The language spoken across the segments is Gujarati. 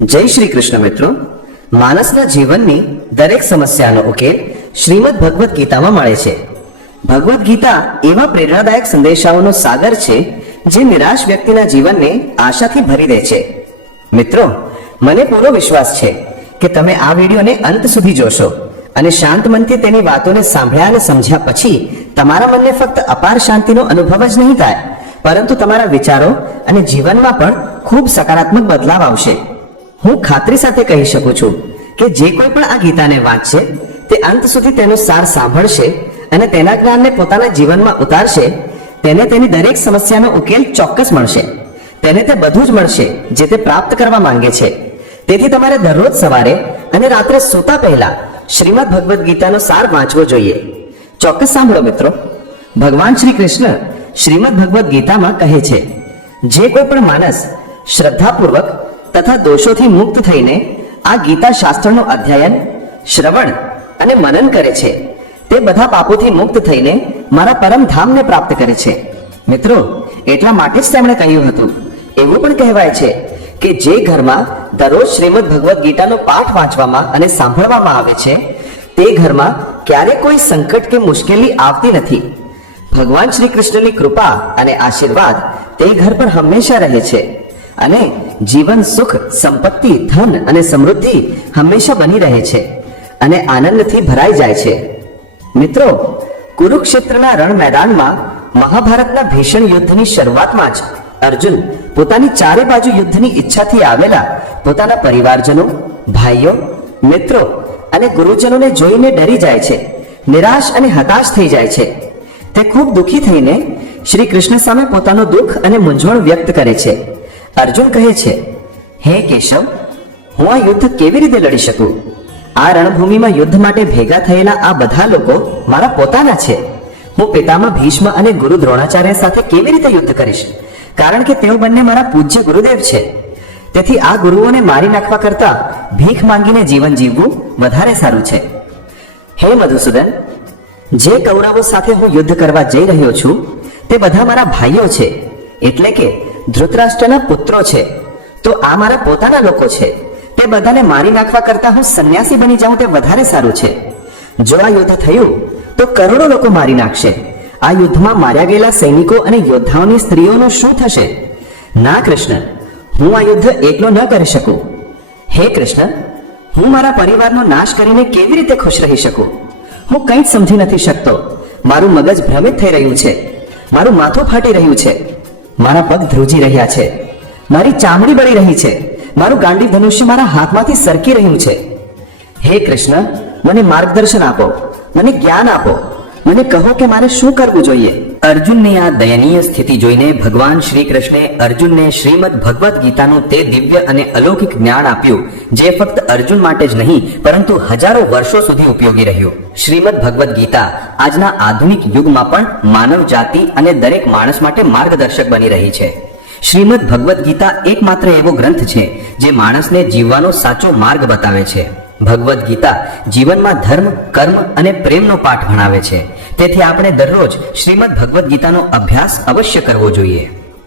જય શ્રી કૃષ્ણ મિત્રો. માનસના જીવનની દરેક સમસ્યાનો ઉકેલ શ્રીમદ ભગવદ્ ગીતામાં મળે છે. ભગવદ્ ગીતા એવા પ્રેરણાદાયક સંદેશાઓનો સાગર છે જે નિરાશ વ્યક્તિના જીવનને આશાથી ભરી દે છે. મિત્રો, મને પૂરો વિશ્વાસ છે કે તમે આ વિડીયોને અંત સુધી જોશો અને શાંત મનથી તેની વાતોને સાંભળ્યા અને સમજ્યા પછી તમારા મનને ફક્ત અપાર શાંતિનો અનુભવ જ નહીં થાય, પરંતુ તમારા વિચારો અને જીવનમાં પણ ખૂબ સકારાત્મક બદલાવ આવશે. હું ખાતરી સાથે કહી શકું છું કે જે કોઈ પણ આ ગીતાને વાંચશે તે અંત સુધી તેનો સાર સાંભળશે અને તેના જ્ઞાનને પોતાના જીવનમાં ઉતારશે, તેને તેની દરેક સમસ્યાનો ઉકેલ ચોક્કસ મળશે. તેને તે બધું જ મળશે જે તે પ્રાપ્ત કરવા માંગે છે. તેથી તમારે દરરોજ સવારે અને રાત્રે સૂતા પહેલા શ્રીમદ ભગવદ્ ગીતાનો સાર વાંચવો જોઈએ. ચોક્કસ સાંભળો મિત્રો. ભગવાન શ્રી કૃષ્ણ શ્રીમદ ભગવદ્ ગીતામાં કહે છે, જે કોઈ પણ માણસ શ્રદ્ધાપૂર્વક તથા દોષોથી મુક્ત થઈને આ ગીતા શાસ્ત્રનું અધ્યયન, શ્રવણ અને મનન કરે છે, તે બધા પાપોથી મુક્ત થઈને મારા પરમધામને પ્રાપ્ત કરે છે. મિત્રો, એટલા માટે જ તેમણે કહ્યું હતું. એવું પણ કહેવાય છે કે જે ઘરમાં દરરોજ શ્રીમદ ભગવદ્ ગીતાનો પાઠ વાંચવામાં અને સાંભળવામાં આવે છે તે ઘરમાં ક્યારેય કોઈ સંકટ કે મુશ્કેલી આવતી નથી. ભગવાન શ્રી કૃષ્ણની કૃપા અને આશીર્વાદ તે ઘર પર હંમેશા રહે છે અને જીવન સુખ, સંપત્તિ, ધન અને સમૃદ્ધિ હંમેશા બની રહે છે અને આનંદથી ભરાઈ જાય છે. મિત્રો, કુરુક્ષેત્રના રણ મેદાનમાં મહાભારતના ભીષણ યુદ્ધની શરૂઆતમાં જ અર્જુન પોતાની ચારે બાજુ યુદ્ધની ઈચ્છાથી આવેલા પોતાના પરિવારજનો, ભાઈઓ, મિત્રો અને ગુરુજનોને જોઈને ડરી જાય છે, નિરાશ અને હતાશ થઈ જાય છે. તે ખૂબ દુઃખી થઈને શ્રી કૃષ્ણ સામે પોતાનું દુઃખ અને મૂંઝવણ વ્યક્ત કરે છે. અર્જુન કહે છે, હે કેશવ, હું આ યુદ્ધ કેવી રીતે લડી શકું? આ રણભૂમિમાં યુદ્ધ માટે ભેગા થયેલા આ બધા લોકો મારા પોતાના છે. હું પિતામહ ભીષ્મ અને ગુરુ દ્રોણાચાર્ય સાથે કેવી રીતે યુદ્ધ કરીશ? કારણ કે તેઓ બંને મારા પૂજ્ય ગુરુદેવ છે. તેથી આ ગુરુઓને મારી નાખવા કરતા ભીખ માંગીને જીવન જીવવું વધારે સારું છે. હે મધુસૂદન, જે કૌરવો સાથે હું યુદ્ધ કરવા જઈ રહ્યો છું તે બધા મારા ભાઈઓ છે, એટલે કે ધૃતરાષ્ટ્રના પુત્રો છે. તો આ મારા પોતાના લોકો છે. તે બધાને મારી નાખવા કરતા હું સંન્યાસી બની જાઉં તે વધારે સારું છે. જો આ યુદ્ધ થયું તો કરોડો લોકો મારી નાખશે. આ યુદ્ધમાં માર્યા ગયેલા સૈનિકો અને યોદ્ધાઓની સ્ત્રીઓનું શું થશે? ના કૃષ્ણ, હું આ યુદ્ધ એકલો ન કરી શકું. હે કૃષ્ણ, હું મારા પરિવારનો નાશ કરીને કેવી રીતે ખુશ રહી શકું? હું કંઈ જ સમજી નથી શકતો. મારું મગજ ભ્રમિત થઈ રહ્યું છે. મારું માથું ફાટી રહ્યું છે. મારા પગ ધ્રુજી રહ્યા છે. મારી ચામડી બળી રહી છે. મારું ગાંડી ધનુષ્ય મારા હાથમાંથી સરકી રહ્યું છે. હે કૃષ્ણ, મને માર્ગદર્શન આપો, મને જ્ઞાન આપો. મને કહો કે મારે શું કરવું જોઈએ? અર્જુનની આ દયનીય સ્થિતિ જોઈને ભગવાન શ્રી કૃષ્ણે અર્જુનને શ્રીમદ ભગવદ્ ગીતાનું તે દિવ્ય અને અલૌકિક જ્ઞાન આપ્યું જે ફક્ત અર્જુન માટે જ નહીં પરંતુ હજારો વર્ષો સુધી ઉપયોગી રહ્યું. શ્રીમદ ભગવદ્ ગીતા આજના આધુનિક યુગમાં પણ માનવ જાતિ અને દરેક માણસ માટે માર્ગદર્શક બની રહી છે. શ્રીમદ ભગવદ્ ગીતા એકમાત્ર એવો ગ્રંથ છે જે માણસને જીવવાનો સાચો માર્ગ બતાવે છે. ભગવદ્ ગીતા જીવનમાં ધર્મ, કર્મ અને પ્રેમનો પાઠ ભણાવે છે. તેથી આપણે દરરોજ શ્રીમદ ભગવદ્ ગીતાનો અભ્યાસ અવશ્ય કરવો જોઈએ.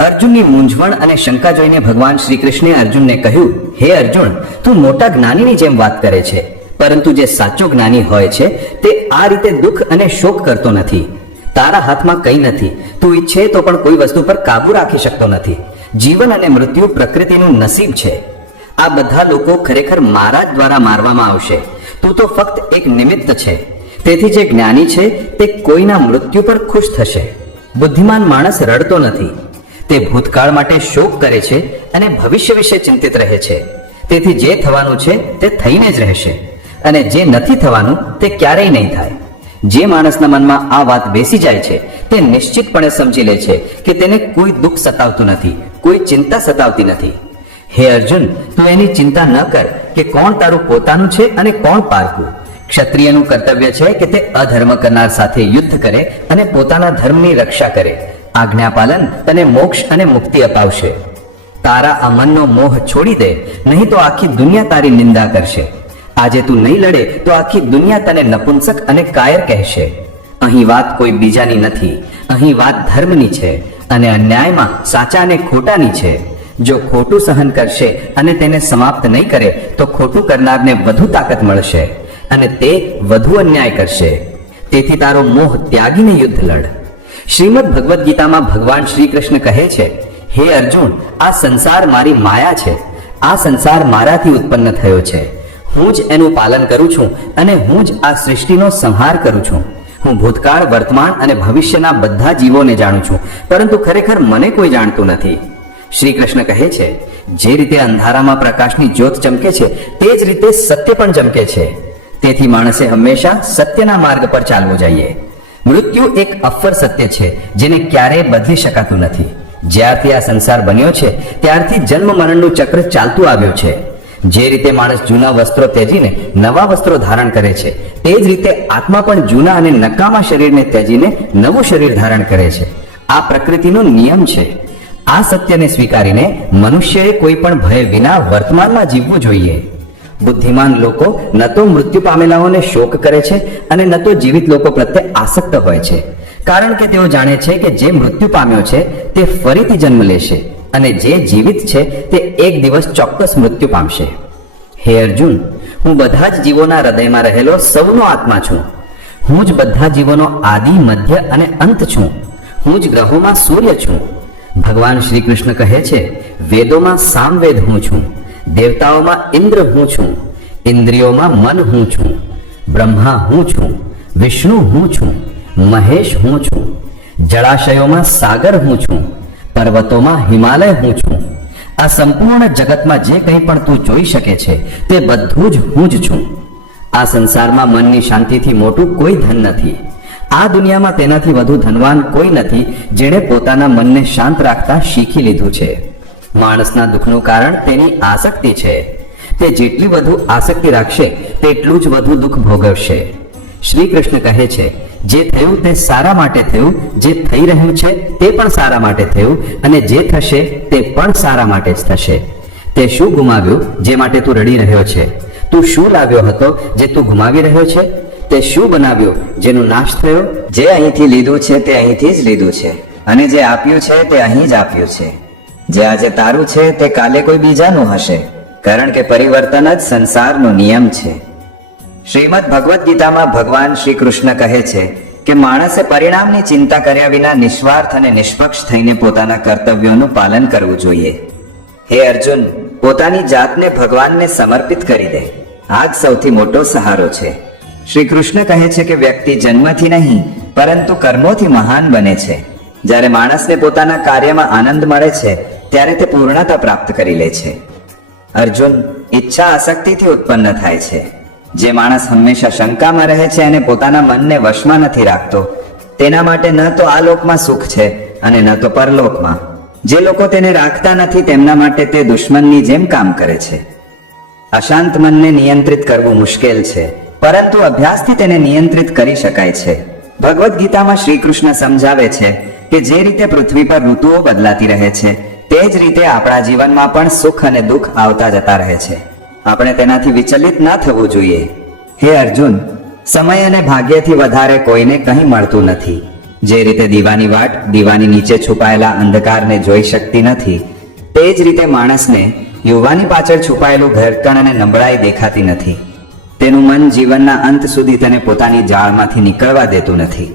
અર્જુનની મૂંઝવણ અને શંકા જોઈને ભગવાન શ્રી કૃષ્ણે અર્જુનને કહ્યું, હે અર્જુન, તું મોટા જ્ઞાનીની જેમ વાત કરે છે, પરંતુ જે સાચો જ્ઞાની હોય છે તે આ રીતે દુઃખ અને શોક કરતો નથી. તારા હાથમાં કંઈ નથી. તું ઈચ્છે તો પણ કોઈ વસ્તુ પર કાબુ રાખી શકતો નથી. જીવન અને મૃત્યુ પ્રકૃતિનું નસીબ છે. આ બધા લોકો ખરેખર મારા જ દ્વારા મારવામાં આવશે. તું તો ફક્ત એક નિમિત્ત છે. તેથી જે જ્ઞાની છે તે કોઈના મૃત્યુ પર ખુશ થશે. બુદ્ધિમાન માણસ રડતો નથી. તે ભૂતકાળ માટે શોક કરે છે અને ભવિષ્ય વિશે ચિંતિત રહે છે. તેથી જે થવાનું છે તે થઈને જ રહેશે અને જે નથી થવાનું તે ક્યારેય નહીં થાય. જે માણસના મનમાં આ વાત બેસી જાય છે તે નિશ્ચિતપણે સમજી લે છે કે તેને કોઈ દુઃખ સતાવતું નથી, કોઈ ચિંતા સતાવતી નથી. હે અર્જુન, તું એની ચિંતા ન કર કે કોણ તારું પોતાનું છે અને કોણ પારકું. ક્ષત્રિયનું કર્તવ્ય છે કે તે અધર્મ કરનાર સાથે યુદ્ધ કરે અને પોતાના ધર્મની રક્ષા કરે. આજ્ઞાપાલન તને મોક્ષ અને મુક્તિ અપાવશે. તારા આ મનનો મોહ છોડી દે, નહીં તો આખી દુનિયા તારી નિંદા કરશે. આજે તું નહીં લડે તો આખી દુનિયા તને નપુંસક અને કાયર કહેશે. અહીં વાત કોઈ બીજાની નથી. અહીં વાત ધર્મની છે અને અન્યાયમાં સાચા અને ખોટાની છે. જો ખોટું સહન કરશે અને તેને સમાપ્ત નહીં કરે તો ખોટું કરનારને વધુ તાકાત મળશે અને તે વધુ અન્યાય કરશે. તેથી તારો મોહ ત્યાગીને યુદ્ધ લડ. શ્રીમદ ભગવદ્ ગીતામાં ભગવાન શ્રી કૃષ્ણ કહે છે, હે અર્જુન, આ સંસાર મારી માયા છે. આ સંસાર મારાથી ઉત્પન્ન થયો છે. હું જ એનું પાલન કરું છું અને હું જ આ સૃષ્ટિનો સંહાર કરું છું. હું ભૂતકાળ, વર્તમાન અને ભવિષ્યના બધા જીવોને જાણું છું, પરંતુ ખરેખર મને કોઈ જાણતું નથી. શ્રી કૃષ્ણ કહે છે, જે રીતે અંધારામાં પ્રકાશની જ્યોત ચમકે છે તે જ રીતે સત્ય પણ ચમકે છે. તેથી માણસે હંમેશા સત્યના માર્ગ પર ચાલવું જોઈએ. મૃત્યુ એક અફર સત્ય છે જેને ક્યારેય બદલી શકાતું નથી. જ્યારથી આ સંસાર બન્યો છે ત્યારથી જન્મ મરણનું ચક્ર ચાલતું આવ્યું છે. જે રીતે માણસ જૂના વસ્ત્રો ત્યજીને નવા વસ્ત્રો ધારણ કરે છે, તે જ રીતે આત્મા પણ જૂના અને નકામા શરીરને ત્યજીને નવું શરીર ધારણ કરે છે. આ પ્રકૃતિનો નિયમ છે. આ સત્યને સ્વીકારીને મનુષ્યએ કોઈ પણ ભય વિના વર્તમાનમાં જીવવું જોઈએ. બુદ્ધિમાન લોકો ન તો મૃત્યુ પામેલાઓને શોક કરે છે અને ન તો જીવિત લોકો પ્રત્યે આસક્ત હોય છે, કારણ કે તેઓ જાણે છે કે જે મૃત્યુ પામ્યો છે તે ફરીથી જન્મ લેશે અને જે જીવિત છે તે એક દિવસ ચોક્કસ મૃત્યુ પામશે. હે અર્જુન, હું બધા જ જીવોના હૃદયમાં રહેલો સૌનો આત્મા છું. હું જ બધા જીવોનો આદિ, મધ્ય અને અંત છું. હું જ ગ્રહોમાં સૂર્ય છું. ભગવાન શ્રી કૃષ્ણ કહે છે, વેદોમાં સામવેદ હું છું. દેવતાઓમાં ઇન્દ્ર હું છું. ઇન્દ્રિયોમાં મન હું છું. બ્રહ્મા હું છું. વિષ્ણુ હું છું. મહેશ હું છું. જળાશયોમાં સાગર હું છું. પર્વતોમાં હિમાલય હું છું. આ સંપૂર્ણ જગતમાં જે કંઈ પણ તું જોઈ શકે છે તે બધું જ હું જ છું. આ સંસારમાં મનની શાંતિથી મોટું કોઈ ધન નથી. આ દુનિયામાં તેનાથી વધુ ધનવાન કોઈ નથી જેણે પોતાના મનને શાંત રાખતા શીખી લીધું છે. માણસના દુઃખનું કારણ તેની આસક્તિ છે. તે જેટલી વધુ આસક્તિ રાખશે તેટલું જ વધુ દુઃખ ભોગવશે. શ્રી કૃષ્ણ કહે છે, જે થયું તે સારા માટે થયું, જે થઈ રહ્યું છે તે પણ સારા માટે થયું અને જે થશે તે પણ સારા માટે જ થશે. તે શું ગુમાવ્યું જે માટે તું રડી રહ્યો છે? તું શું લાવ્યો હતો જે તું ગુમાવી રહ્યો છે? તે શું બનાવ્યું જેનો નાશ થયો? જે અહીંથી લીધું છે તે અહીંથી જ લીધું છે અને જે આપ્યું છે તે અહીં જ આપ્યું છે. જે આજે તારું છે તે કાલે કોઈ બીજાનું હશે, કારણ કે પરિવર્તન જ સંસારનો નિયમ છે. શ્રીમદ ભગવદ્ ગીતામાં ભગવાન શ્રી કૃષ્ણ કહે છે કે માણસે પરિણામની ચિંતા કર્યા વિના નિસ્વાર્થ અને નિષ્પક્ષ થઈને પોતાના કર્તવ્યોનું પાલન કરવું જોઈએ. હે અર્જુન, પોતાની જાતને ભગવાનને સમર્પિત કરી દે. આ જ સૌથી મોટો સહારો છે. શ્રી કૃષ્ણ કહે છે કે વ્યક્તિ જન્મથી નહીં પરંતુ કર્મોથી મહાન બને છે. જ્યારે માણસને પોતાના કાર્યમાં આનંદ મળે છે ત્યારે તે પૂર્ણતા પ્રાપ્ત કરી લે છે. અર્જુન, ઈચ્છા આસક્તિથી ઉત્પન્ન થાય છે. જે માણસ હંમેશા શંકામાં રહે છે અને પોતાના મનને વશમાં નથી રાખતો, તેના માટે ન તો આ લોકમાં સુખ છે અને ન તો પરલોકમાં. જે લોકો તેને રાખતા નથી તેમના માટે તે દુશ્મનની જેમ કામ કરે છે. અશાંત મનને નિયંત્રિત કરવું મુશ્કેલ છે, પરંતુ અભ્યાસથી તેને નિયંત્રિત કરી શકાય છે. ભગવદ્ ગીતામાં શ્રી કૃષ્ણ સમજાવે છે કે જે રીતે પૃથ્વી પર ઋતુઓ બદલાતી રહે છે તે જ રીતે આપણા જીવનમાં પણ સુખ અને દુઃખ આવતા જતા રહે છે. આપણે તેનાથી વિચલિત ન થવું જોઈએ. હે અર્જુન, સમય અને ભાગ્યથી વધારે કોઈને કંઈ મળતું નથી. જે રીતે દીવાની વાટ દીવાની નીચે છુપાયેલા અંધકારને જોઈ શકતી નથી, તે જ રીતે માણસને યુવાની પાછળ છુપાયેલું ઘરકણ અને નબળાઈ દેખાતી નથી. તેનું મન જીવનના અંત સુધી તેને પોતાની જાળમાંથી નીકળવા દેતું નથી.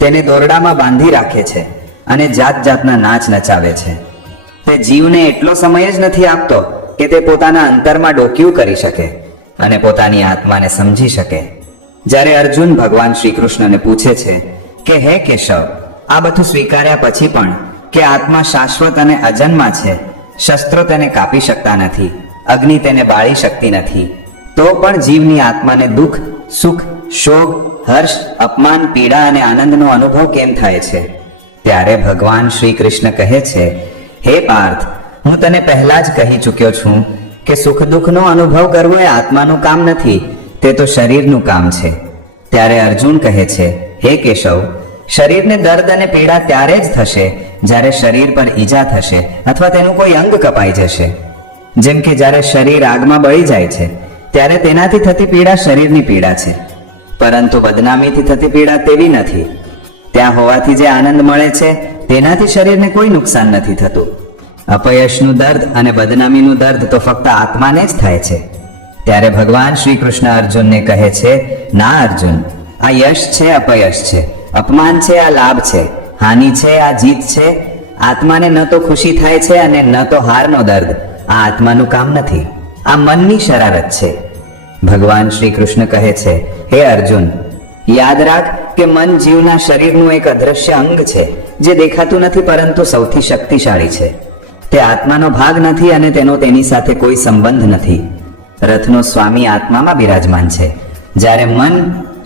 તેને દોરડામાં બાંધી રાખે છે અને જાત જાતના નાચ નચાવે છે. તે જીવને એટલો સમય જ નથી આપતો કે તે પોતાના અંતરમાં ડોકિયું કરી શકે અને પોતાની આત્માને સમજી શકે. જ્યારે અર્જુન ભગવાન શ્રી કૃષ્ણને પૂછે છે કે હે કેશવ, આ બધું સ્વીકાર્યા પછી પણ કે આત્મા શાશ્વત અને અજન્મા છે, શસ્ત્રો તેને કાપી શકતા નથી, અગ્નિ તેને બાળી શકતી નથી, તો પણ જીવની આત્માને દુઃખ, સુખ, શોક, હર્ષ, અપમાન, પીડા અને આનંદનો અનુભવ કેમ થાય છે? ત્યારે ભગવાન શ્રી કૃષ્ણ કહે છે, હે પાર્થ, હું તને પહેલા જ કહી ચૂક્યો છું કે સુખ દુઃખનો અનુભવ કરવો એ આત્માનું કામ નથી, તે તો શરીરનું કામ છે. ત્યારે અર્જુન કહે છે, હે કેશવ, શરીરને દર્દ અને પીડા ત્યારે જ થશે જ્યારે શરીર પર ઈજા થશે અથવા તેનું કોઈ અંગ કપાઈ જશે. જેમ કે જ્યારે શરીર આગમાં બળી જાય છે ત્યારે તેનાથી થતી પીડા શરીરની પીડા છે, પરંતુ બદનામીથી થતી પીડા તેવી નથી. ત્યાં હોવાથી જે આનંદ મળે છે તેનાથી શરીરને કોઈ નુકસાન નથી થતું. અપયશનું દર્દ અને બદનામીનું દર્દ તો ફક્ત આત્માને જ થાય છે. ત્યારે ભગવાન શ્રી કૃષ્ણ અર્જુનને કહે છે, ના અર્જુન, આ યશ છે, અપયશ છે, અપમાન છે, આ લાભ છે, હાનિ છે, આ જીત છે. આત્માને ન તો ખુશી થાય છે અને ન તો હારનો દર્દ. આ આત્માનું કામ નથી, આ મનની શરારત છે. ભગવાન શ્રી કૃષ્ણ કહે છે, હે અર્જુન, યાદ રાખ કે મન જીવના શરીરનું એક અદ્રશ્ય અંગ છે જે દેખાતું નથી પરંતુ સૌથી શક્તિશાળી છે. તે આત્માનો ભાગ નથી અને તેનો તેની સાથે કોઈ સંબંધ નથી. રથનો સ્વામી આત્મામાં બિરાજમાન છે, જ્યારે મન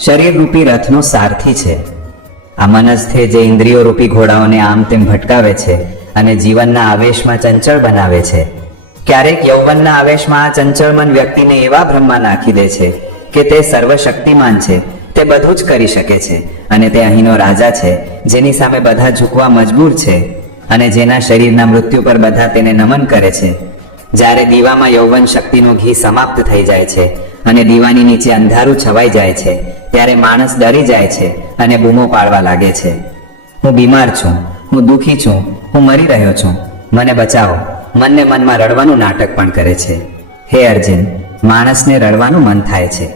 શરીર રૂપી રથનો સારથી છે. આ મનસ્થે જે ઇન્દ્રિયો રૂપી ઘોડાઓને આમ તેમ ભટકાવે છે અને જીવનના આવેશમાં ચંચળ બનાવે છે. ક્યારેક યૌવનના આવેશમાં આ ચંચળ મન વ્યક્તિને એવા ભ્રમમાં નાખી દે છે કે તે સર્વશક્તિમાન છે, તે બધું જ કરી શકે છે અને તે અહીંનો રાજા છે, જેની સામે બધા ઝૂકવા મજબૂર છે અને જેના શરીરના મૃત્યુ પર બધા તેને નમન કરે છે. જ્યારે દીવામાં યૌવન શક્તિનું ઘી સમાપ્ત થઈ જાય છે અને દીવાની નીચે અંધારું છવાઈ જાય છે, ત્યારે માણસ ડરી જાય છે અને બૂમો પાડવા લાગે છે, હું બીમાર છું, હું દુઃખી છું, હું મરી રહ્યો છું, મને બચાવો. મનને મનમાં રડવાનું નાટક પણ કરે છે. હે અર્જુન, માણસને રડવાનું મન થાય છે.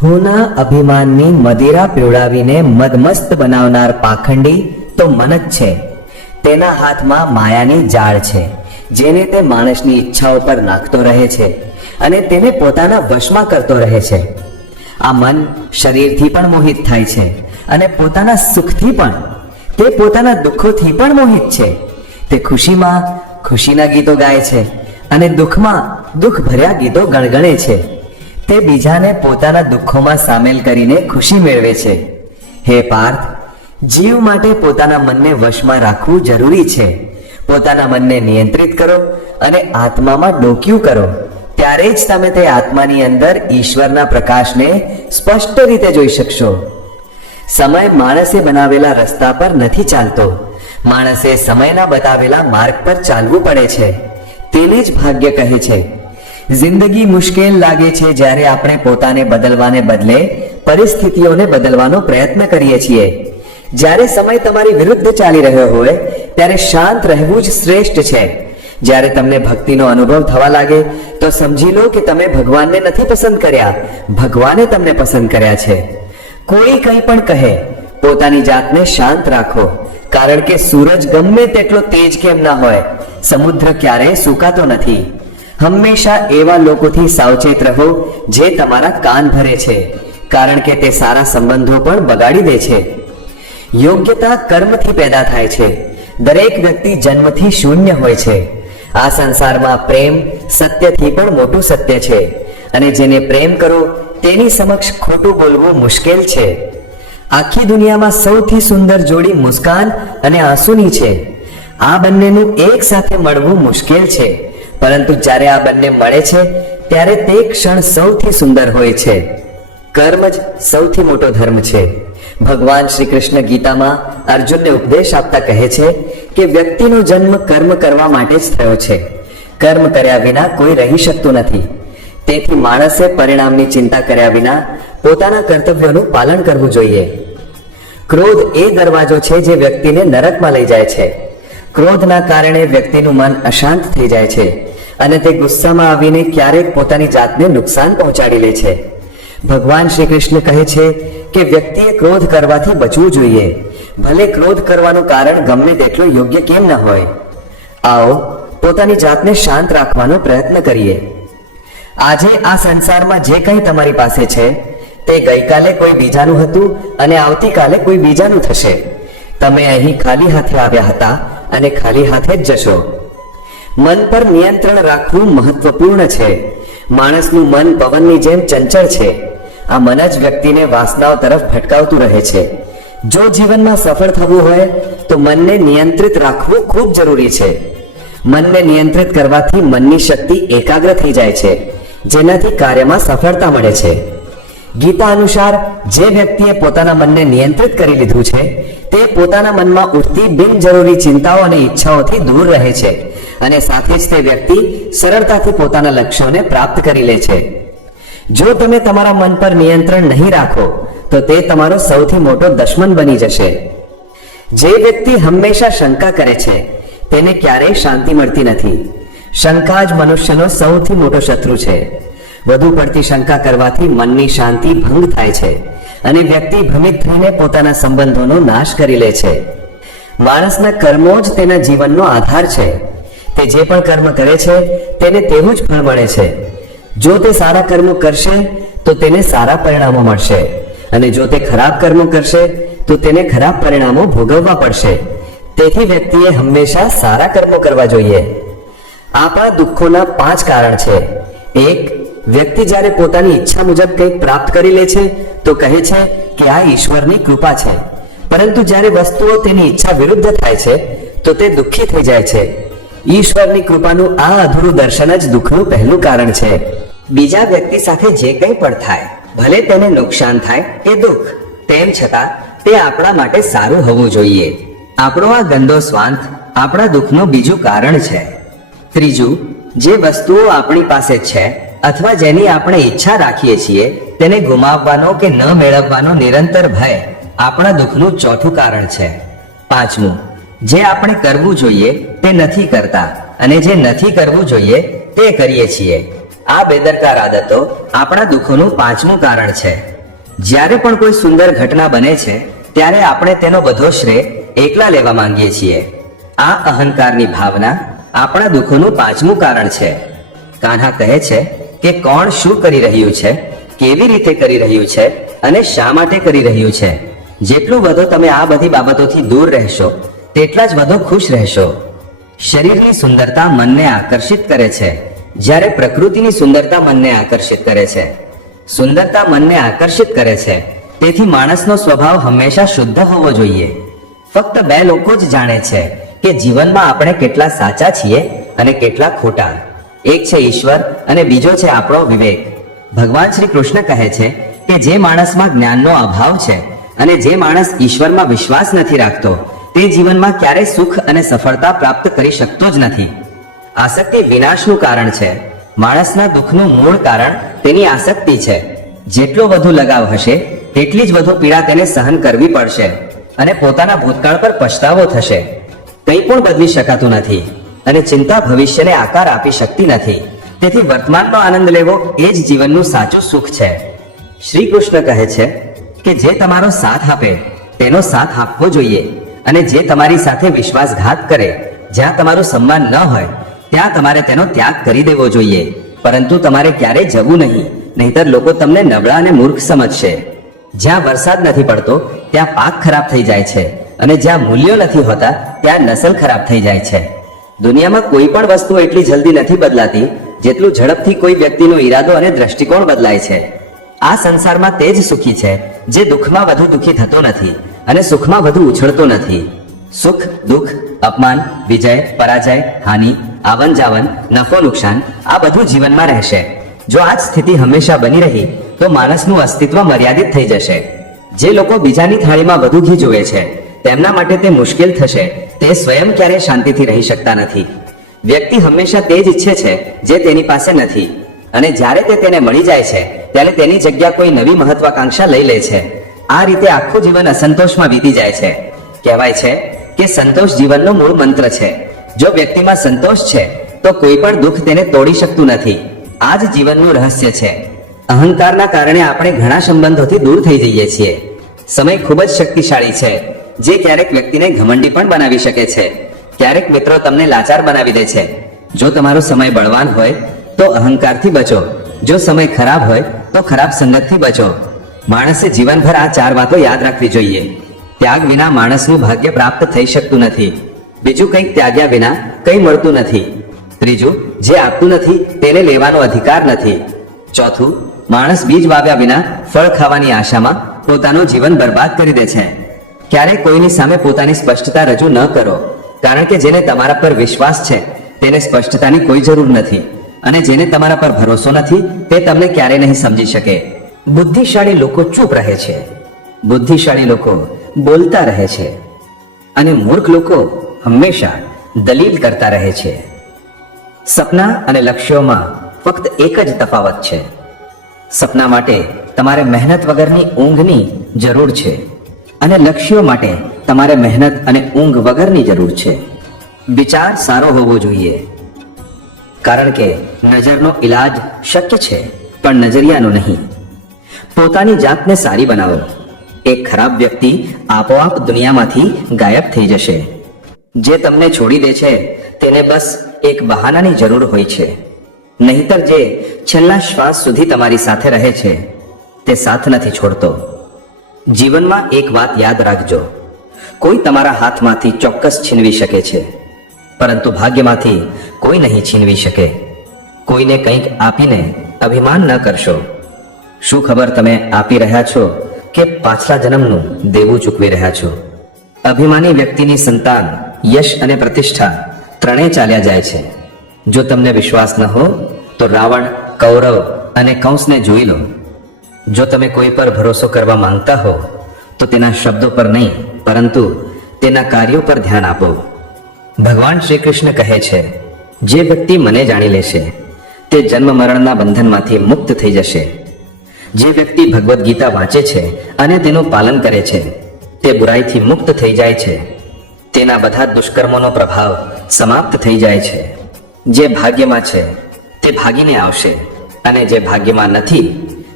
હુંના અભિમાનની મદિરા પીવડાવીને મદમસ્ત બનાવનાર પાખંડી તો મન જ છે. તેના હાથમાં માયાની જાળ છે, જેને તે માણસની ઈચ્છાઓ પર નાખતો રહે છે અને તેને પોતાના વશમાં કરતો રહે છે. આ મન શરીરથી પણ મોહિત થાય છે અને પોતાના સુખથી પણ. તે પોતાના દુઃખોથી પણ મોહિત છે. તે ખુશીમાં ખુશીના ગીતો ગાય છે અને દુઃખમાં દુઃખ ભર્યા ગીતો ગણગણે છે. તે બીજાને પોતાના દુઃખોમાં સામેલ કરીને ખુશી મેળવે છે. હે પાર્થ, જીવ માટે પોતાના મનને વશમાં રાખવું જરૂરી છે. પોતાના મનને નિયંત્રિત કરો અને આત્મામાં ડોક્યું કરો, ત્યારે જ તમે તે આત્માની અંદર ઈશ્વરના પ્રકાશને સ્પષ્ટ રીતે જોઈ શકશો. સમય માણસે બનાવેલા રસ્તા પર નથી ચાલતો, માણસે સમયના બતાવેલા માર્ગ પર ચાલવું પડે છે. તેને જ ભાગ્ય કહે છે. જિંદગી મુશ્કેલ લાગે છે જ્યારે આપણે પોતાને બદલવાને બદલે પરિસ્થિતિઓને બદલવાનો પ્રયત્ન કરીએ છીએ. જ્યારે સમય તમારી વિરુદ્ધ ચાલી રહ્યો હોય ત્યારે શાંત રહેવું જ શ્રેષ્ઠ છે. જ્યારે તમને ભક્તિનો અનુભવ થવા લાગે તો સમજી લો કે તમે ભગવાનને નથી પસંદ કર્યા, ભગવાને તમને પસંદ કર્યા છે. કોઈ કંઈ પણ કહે, પોતાની જાતને શાંત રાખો, કારણ કે સૂરજ ગમે તેટલો તેજ કેમ ના હોય, સમુદ્ર ક્યારેય સુકાતો નથી. હંમેશા એવા લોકોથી સાવચેત રહો જે તમારા કાન ભરે છે, કારણ કે તે સારા સંબંધો પણ બગાડી દે છે. યોગ્યતા કર્મથી પેદા થાય છે. દરેક વ્યક્તિ જન્મથી શૂન્ય હોય છે. આ સંસારમાં પ્રેમ સત્યથી પણ મોટું સત્ય છે અને જેને પ્રેમ કરો તેની સમક્ષ ખોટું બોલવું મુશ્કેલ છે. આખી દુનિયામાં સૌથી સુંદર જોડી મુસ્કાન અને આંસુની છે. આ બંનેનું એક સાથે મળવું મુશ્કેલ છે, પરંતુ જ્યારે આ બંને મળે છે ત્યારે તે ક્ષણ સૌથી સુંદર હોય છે. કર્મ જ સૌથી મોટો ધર્મ છે. ભગવાન શ્રી કૃષ્ણ ગીતામાં અર્જુનને ઉપદેશ આપતા કહે છે કે વ્યક્તિનો જન્મ કર્મ કરવા માટે જ થયો છે. કર્મ કર્યા વિના કોઈ રહી શકતું નથી. તેથી માણસે પરિણામની ચિંતા કર્યા વિના પોતાના કર્તવ્યોનું પાલન કરવું જોઈએ. ક્રોધ એ દરવાજો છે જે વ્યક્તિને નરકમાં લઈ જાય છે. ક્રોધના કારણે વ્યક્તિનું મન અશાંત થઈ જાય છે અને તે ગુસ્સામાં આવીને ક્યારેક પોતાની જાતને નુકસાન પહોંચાડી લે છે. ભગવાન શ્રી કૃષ્ણ કહે છે કે વ્યક્તિએ ક્રોધ કરવાથી બચવું જોઈએ, ભલે ક્રોધ કરવાનું કારણ ગમે તેટલું યોગ્ય કેમ ન હોય. આવો પોતાની જાતને શાંત રાખવાનો પ્રયત્ન કરીએ. આજે આ સંસારમાં જે કંઈ તમારી પાસે છે તે ગઈકાલે કોઈ બીજાનું હતું અને આવતીકાલે કોઈ બીજાનું થશે. તમે અહીં ખાલી હાથે આવ્યા હતા અને ખાલી હાથે જ જશો. મન પર નિયંત્રણ રાખવું મહત્વપૂર્ણ છે. માણસનું મન પવનની જેમ ચંચળ છે. આ મન જ વ્યક્તિને વાસનાઓ તરફ ભટકાવતું રહે છે. જો જીવનમાં સફળ થવું હોય તો મનને નિયંત્રિત રાખવું ખૂબ જરૂરી છે. મનને નિયંત્રિત કરવાથી મનની શક્તિ એકાગ્ર થઈ જાય છે, જેનાથી કાર્યમાં સફળતા મળે છે. ગીતા અનુસાર જે વ્યક્તિએ પોતાના મનને નિયંત્રિત કરી લીધું છે તે પોતાના મનમાં ઉઠતી બિનજરૂરી ચિંતાઓ અને ઈચ્છાઓથી દૂર રહે છે અને સાથે જ તે વ્યક્તિ સરળતાથી પોતાના લક્ષ્યોને પ્રાપ્ત કરી લે છે. જો તમે તમારા મન પર નિયંત્રણ નહીં રાખો તો તે તમારો સૌથી મોટો દુશ્મન બની જશે. જે વ્યક્તિ હંમેશા શંકા કરે છે તેને ક્યારેય શાંતિ મળતી નથી. શંકા જ મનુષ્યનો સૌથી મોટો શત્રુ છે. વધુ પડતી શંકા કરવાથી મનની શાંતિ ભંગ થાય છે અને વ્યક્તિ ભ્રમિત થઈને પોતાના સંબંધોનો નાશ કરી લે છે. માણસના કર્મો જ તેના જીવનનો આધાર છે. તે જે પણ કર્મ કરે છે તેને તેવું જ ફળ મળે છે. જો તે સારા કર્મો કરશે તો તેને સારા પરિણામો મળશે અને જો તે ખરાબ કર્મો કરશે તો તેને ખરાબ પરિણામો ભોગવવા પડશે. તેથી વ્યક્તિએ હંમેશા સારા કર્મો કરવા જોઈએ. આપણા દુઃખોના 5 કારણ છે. 1. વ્યક્તિ જ્યારે પોતાની ઈચ્છા મુજબ કંઈક પ્રાપ્ત કરી લે છે તો કહે છે કે આ ઈશ્વરની કૃપા છે, પરંતુ જ્યારે વસ્તુઓ તેની ઈચ્છા વિરુદ્ધ થાય છે તો તે દુઃખી થઈ જાય છે. ઈશ્વરની કૃપાનું આ અધૂરું દર્શન જ દુઃખનું પહેલું કારણ છે. બીજા વ્યક્તિ સાથે જે કંઈ પણ થાય, ભલે તેને નુકસાન થાય કે દુઃખ, તેમ છતાં તે આપણા માટે સારું હોવું જોઈએ. આપણો આ ગંદો સ્વાર્થ આપણા દુઃખનું બીજું કારણ છે. ત્રીજું, જે વસ્તુઓ આપણી પાસે છે અથવા જેની આપણે ઈચ્છા રાખીએ છીએ તેને ગુમાવવાનો કે ન મેળવવાનો નિરંતર ભય આપણા દુઃખનું ચોથું કારણ છે. પાંચમું, જે આપણે કરવું જોઈએ તે નથી કરતા અને જે નથી કરવું જોઈએ તે કરીએ છીએ. આ બેદરકાર આદતો આપણા દુઃખોનું 5મું કારણ છે. જ્યારે પણ કોઈ સુંદર ઘટના બને છે ત્યારે આપણે તેનો બધો શ્રેય એકલા લેવા માંગીએ છીએ. આ અહંકારની ભાવના આપણા દુઃખોનું 5મું કારણ છે. કાન્હા કહે છે કે કોણ શું કરી રહ્યું છે, કેવી રીતે કરી રહ્યું છે અને શા માટે કરી રહ્યું છે. જેટલું વધુ તમે આ બધી બાબતોથી દૂર રહેશો તેટલા જ વધુ ખુશ રહેશો. શરીરની સુંદરતા મનને આકર્ષિત કરે છે, જ્યારે પ્રકૃતિની સુંદરતા મનને આકર્ષિત કરે છે. સુંદરતા મનને આકર્ષિત કરે છે, તેથી માણસનો સ્વભાવ હંમેશા શુદ્ધ હોવો જોઈએ. ફક્ત 2 લોકો જ જાણે છે કે જીવનમાં આપણે કેટલા સાચા છીએ અને કેટલા ખોટા. એક છે ઈશ્વર અને બીજો છે આપણો વિવેક. ભગવાન શ્રી કૃષ્ણ કહે છે કે જે માણસમાં જ્ઞાનનો અભાવ છે અને જે માણસ ઈશ્વરમાં વિશ્વાસ નથી રાખતો તે જીવનમાં ક્યારેય સુખ અને સફળતા પ્રાપ્ત કરી શકતો જ નથી. આસક્તિ વિનાશનું કારણ છે. માણસના દુઃખનું મૂળ કારણ તેની આસક્તિ છે. જેટલો વધુ લગાવ હશે તેટલી જ વધુ પીડા તેને સહન કરવી પડશે અને પોતાના ભૂતકાળ પર પછતાવો થશે. કંઈ પણ બદલી શકાતું નથી અને ચિંતા ભવિષ્યને આકાર આપી શકતી નથી. તેથી વર્તમાનનો આનંદ લેવો એ જ જીવનનું સાચું સુખ છે. શ્રી કૃષ્ણ કહે છે કે જે તમારો સાથ આપે તેનો સાથ આપવો જોઈએ અને જે તમારી સાથે વિશ્વાસઘાત કરે, જ્યાં તમારું સન્માન ન હોય ત્યાં તમારે તેનો ત્યાગ કરી દેવો જોઈએ. પરંતુ તમારે ક્યારેય જવું નહીં, નહીંતર લોકો તમને નબળા અને મૂર્ખ સમજશે. જ્યાં વરસાદ નથી પડતો ત્યાં પાક ખરાબ થઈ જાય છે અને જ્યાં મૂલ્યો નથી હોતા ત્યાં નસલ ખરાબ થઈ જાય છે. દુનિયામાં કોઈ પણ વસ્તુ એટલી જલ્દી નથી બદલાતી જેટલું ઝડપથી કોઈ વ્યક્તિનો ઈરાદો અને દ્રષ્ટિકોણ બદલાય છે. આ સંસારમાં તે જ સુખી છે જે દુઃખમાં વધુ દુઃખી થતો નથી અને સુખમાં વધુ ઉછળતો નથી. સુખ, દુઃખ, અપમાન, વિજય, પરાજય, હાનિ, આવન જાવન, નફો નુકસાન આ બધું જીવનમાં રહેશે. જો આ જ સ્થિતિ હંમેશા બની રહી તો માણસનું અસ્તિત્વ મર્યાદિત થઈ જશે. જે લોકો બીજાની થાળીમાં વધુ ઘી જુએ છે તેમના માટે તે મુશ્કેલ થશે. તે સ્વયં ક્યારે શાંતિથી રહી શકતા નથી. વ્યક્તિ હંમેશા તે જ ઈચ્છે છે જે તેની પાસે નથી અને જ્યારે તે તેને મળી જાય છે ત્યારે તેની જગ્યા કોઈ નવી મહત્વાકાંક્ષા લઈ લે છે. આ રીતે આખું જીવન અસંતોષમાં વીતી જાય છે. કહેવાય છે કે સંતોષ જીવનનો મૂળ મંત્ર છે. જો વ્યક્તિમાં સંતોષ છે તો કોઈ પણ દુઃખ તેને તોડી શકતું નથી. આ જ જીવનનું રહસ્ય છે. અહંકારના કારણે આપણે ઘણા સંબંધોથી દૂર થઈ જઈએ છીએ. સમય ખૂબ જ શક્તિશાળી છે, જે ક્યારેક વ્યક્તિને ઘમંડી પણ બનાવી શકે છે. ક્યારેક મિત્રો તમને લાચાર બનાવી દે છે. જો તમારો સમય બળવાન હોય તો અહંકારથી બચો. જો સમય ખરાબ હોય તો ખરાબ સંગતથી બચો. માણસે જીવનભર આ 4 વાતો યાદ રાખવી જોઈએ. ત્યાગ વિના માણસનું ભાગ્ય પ્રાપ્ત થઈ શકતું નથી. બીજું કંઈક ત્યાગ્યા વિના કંઈ મળતું નથી. ત્રીજું, જે આપતું નથી તેને લેવાનો અધિકાર નથી. ચોથું, માણસ બીજ વાવ્યા વિના ફળ ખાવાની આશામાં પોતાનું જીવન બરબાદ કરી દે છે. ક્યારેય કોઈની સામે પોતાની સ્પષ્ટતા રજૂ ન કરો, કારણ કે જેને તમારા પર વિશ્વાસ છે તેને સ્પષ્ટતાની કોઈ જરૂર નથી અને જેને તમારા પર ભરોસો નથી તે તમને ક્યારેય નહીં સમજી શકે. બુદ્ધિશાળી લોકો ચૂપ રહે છે, બુદ્ધિશાળી લોકો બોલતા રહે છે અને મૂર્ખ લોકો હંમેશા દલીલ કરતા રહે છે. સપના અને લક્ષ્યોમાં ફક્ત એક જ તફાવત છે. સપના માટે તમારે મહેનત વગરની ઊંઘની જરૂર છે અને લક્ષ્યો માટે તમારે મહેનત અને ઊંઘ વગરની જરૂર છે. વિચાર સારો હોવો જોઈએ, કારણ કે નજરનો ઈલાજ શક્ય છે પણ નજરિયાનો નહીં. પોતાની જાતને સારી બનાવો. એક ખરાબ વ્યક્તિ આપોઆપ દુનિયામાંથી ગાયબ થઈ જશે. જે તમને છોડી દે છે તેને બસ એક બહાનાની જરૂર હોય છે. નહીંતર જે છેલ્લા શ્વાસ સુધી તમારી સાથે રહે છે તે સાથ નથી છોડતો. જીવનમાં એક વાત યાદ રાખજો, કોઈ તમારા હાથમાંથી ચોક્કસ છીનવી શકે છે, પરંતુ ભાગ્યમાંથી કોઈ નહીં છીનવી શકે. કોઈને કંઈક આપીને અભિમાન ન કરશો. શું ખબર તમે આપી રહ્યા છો કે પાછલા જન્મનું દેવું ચૂકવી રહ્યા છો. અભિમાની વ્યક્તિની સંતાન યશ અને પ્રતિષ્ઠા ત્રણેય ચાલ્યા જાય છે. જો તમને વિશ્વાસ ન હો તો રાવણ, કૌરવ અને કંસને જોઈ લો. જો તમે કોઈ પર ભરોસો કરવા માંગતા હો તો તેના શબ્દો પર નહીં પરંતુ તેના કાર્યો પર ધ્યાન આપો. ભગવાન શ્રી કૃષ્ણ કહે છે, જે વ્યક્તિ મને જાણી લેશે તે જન્મ મરણના બંધનમાંથી મુક્ત થઈ જશે. જે વ્યક્તિ ભગવદ્ ગીતા વાંચે છે અને તેનું પાલન કરે છે તે બુરાઈથી મુક્ત થઈ જાય છે. તેના બધા દુષ્કર્મોનો પ્રભાવ સમાપ્ત થઈ જાય છે. જે ભાગ્યમાં છે તે ભાગીને આવશે અને જે ભાગ્યમાં નથી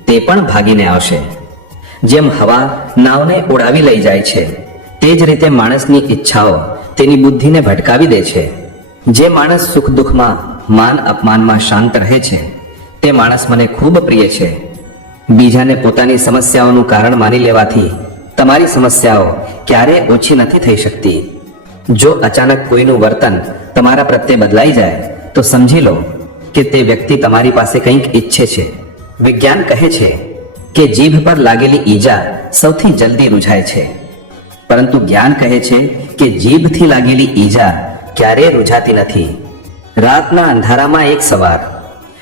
તે પણ ભાગીને આવશે. જેમ હવા નાવને ઉડાવી લઈ જાય છે તે જ રીતે માણસની ઈચ્છાઓ તેની બુદ્ધિને ભટકાવી દે છે. જે માણસ સુખ દુઃખમાં, માન અપમાનમાં શાંત રહે છે તે માણસ મને ખૂબ પ્રિય છે. બીજાને પોતાની સમસ્યાઓનું કારણ માની લેવાથી તમારી સમસ્યાઓ ક્યારેય ઓછી નથી થઈ શકતી. જો અચાનક કોઈનું વર્તન તમારા પ્રત્યે બદલાઈ જાય તો સમજી લો કે તે વ્યક્તિ તમારી પાસે કંઈક ઈચ્છે છે. વિજ્ઞાન કહે છે કે જીભ પર લાગેલી ઈજા સૌથી જલ્દી રૂઝાય છે, પરંતુ જ્ઞાન કહે છે કે જીભથી લાગેલી ઈજા ક્યારેય રૂઝાતી નથી. રાતના અંધારામાં એક સવાર.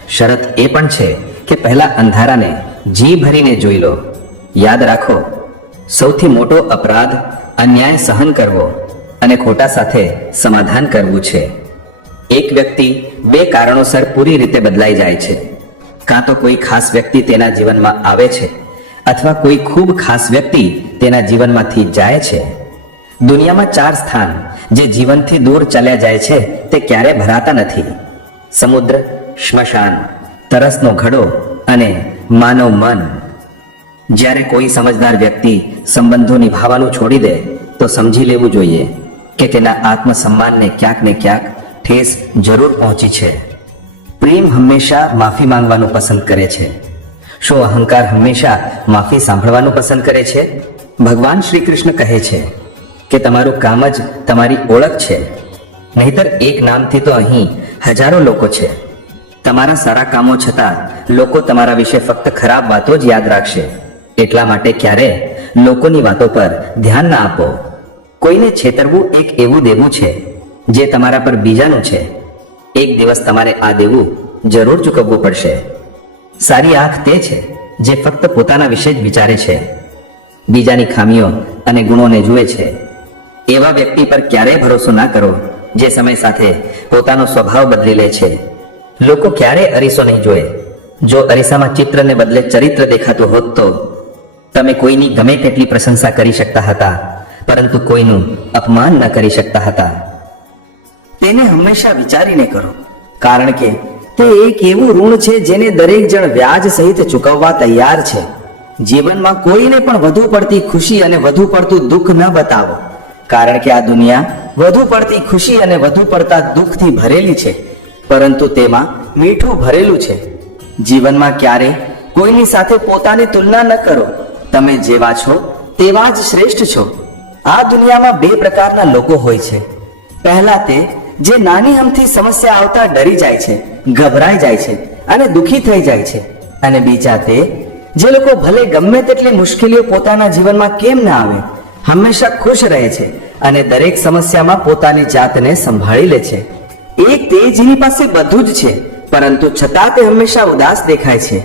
શરત એ પણ છે કે પહેલા અંધારાને જી ભરીને જોઈ લો. યાદ રાખો, સૌથી મોટો અપરાધ અન્યાય સહન કરવો અને ખોટા સાથે સમાધાન કરવું છે. એક વ્યક્તિ બે કારણોસર પૂરી રીતે બદલાઈ જાય છે. કાં તો કોઈ ખાસ વ્યક્તિ તેના જીવનમાં આવે છે અથવા કોઈ ખૂબ ખાસ વ્યક્તિ તેના જીવનમાંથી જાય છે. દુનિયામાં 4 સ્થાન જે જીવનથી દૂર ચાલ્યા જાય છે તે ક્યારે ભરાતા નથી: સમુદ્ર, સ્મશાન, તરસનો ઘડો અને માનવ મન. જ્યારે કોઈ સમજદાર વ્યક્તિ સંબંધો નિભાવવાનું છોડી દે તો સમજી લેવું જોઈએ કે તેના આત્મસન્માનને ક્યાંક ને ક્યાંક ઠેસ જરૂર પહોંચી છે. પ્રેમ હંમેશા માફી માંગવાનું પસંદ કરે છે. શું અહંકાર હંમેશા માફી સાંભળવાનું પસંદ કરે છે? ભગવાન શ્રી કૃષ્ણ કહે છે કે તમારું કામ જ તમારી ઓળખ છે, નહીતર એક નામથી તો અહીં હજારો લોકો છે. તમારા સારા કામો છતાં લોકો તમારા વિશે ફક્ત ખરાબ વાતો જ યાદ રાખશે. એટલા માટે ક્યારે લોકોની વાતો પર ધ્યાન ના આપો. કોઈને છેતરવું એક એવું દેવું છે જે તમારા પર બીજાનું છે. એક દિવસ તમારે આ દેવું જરૂર ચૂકવવું પડશે. સારી આંખ તે છે જે ફક્ત પોતાના વિશે જ વિચારે છે, બીજાની ખામીઓ અને ગુણોને જુએ છે. એવા વ્યક્તિ પર ક્યારેય ભરોસો ના કરો જે સમય સાથે પોતાનો સ્વભાવ બદલી લે છે. લોકો ક્યારેય અરીસો નહીં જોએ. જો અરીસામાં ચિત્રને બદલે ચરિત્ર દેખાતું હોત તો તમે કોઈની ગમે તેટલી પ્રશંસા કરી શકતા હતા, પરંતુ કોઈનું અપમાન ન કરી શકતા હતા. તેને હંમેશા વિચારીને કરો, કારણ કે તે એક એવું ઋણ છે જેને દરેક જણ વ્યાજ સહિત ચૂકવવા તૈયાર છે. જીવનમાં કોઈને પણ વધુ પડતી ખુશી અને વધુ પડતું દુઃખ ન બતાવો, કારણ કે આ દુનિયા વધુ પડતી ખુશી અને વધુ પડતા દુઃખથી ભરેલી છે, પરંતુ તેમાં મીઠું ભરેલું છે. જીવનમાં ક્યારે કોઈની સાથે પોતાની તુલના ન કરો. તમે જેવા છો તેવા જ શ્રેષ્ઠ છો. આ દુનિયામાં 2 પ્રકારના લોકો હોય છે. પહેલા તે જે નાની અમથી સમસ્યા આવતા ડરી જાય છે, ગભરાઈ જાય છે અને દુઃખી થઈ જાય છે, અને બીજા તે જે લોકો ભલે ગમે તેટલી મુશ્કેલીઓ પોતાના જીવનમાં કેમ ના આવે, હંમેશા ખુશ રહે છે અને દરેક સમસ્યામાં પોતાની જાતને સંભાળી લે છે. એક તે જેની પાસે બધું જ છે પરંતુ છતાં તે હંમેશા ઉદાસ દેખાય છે,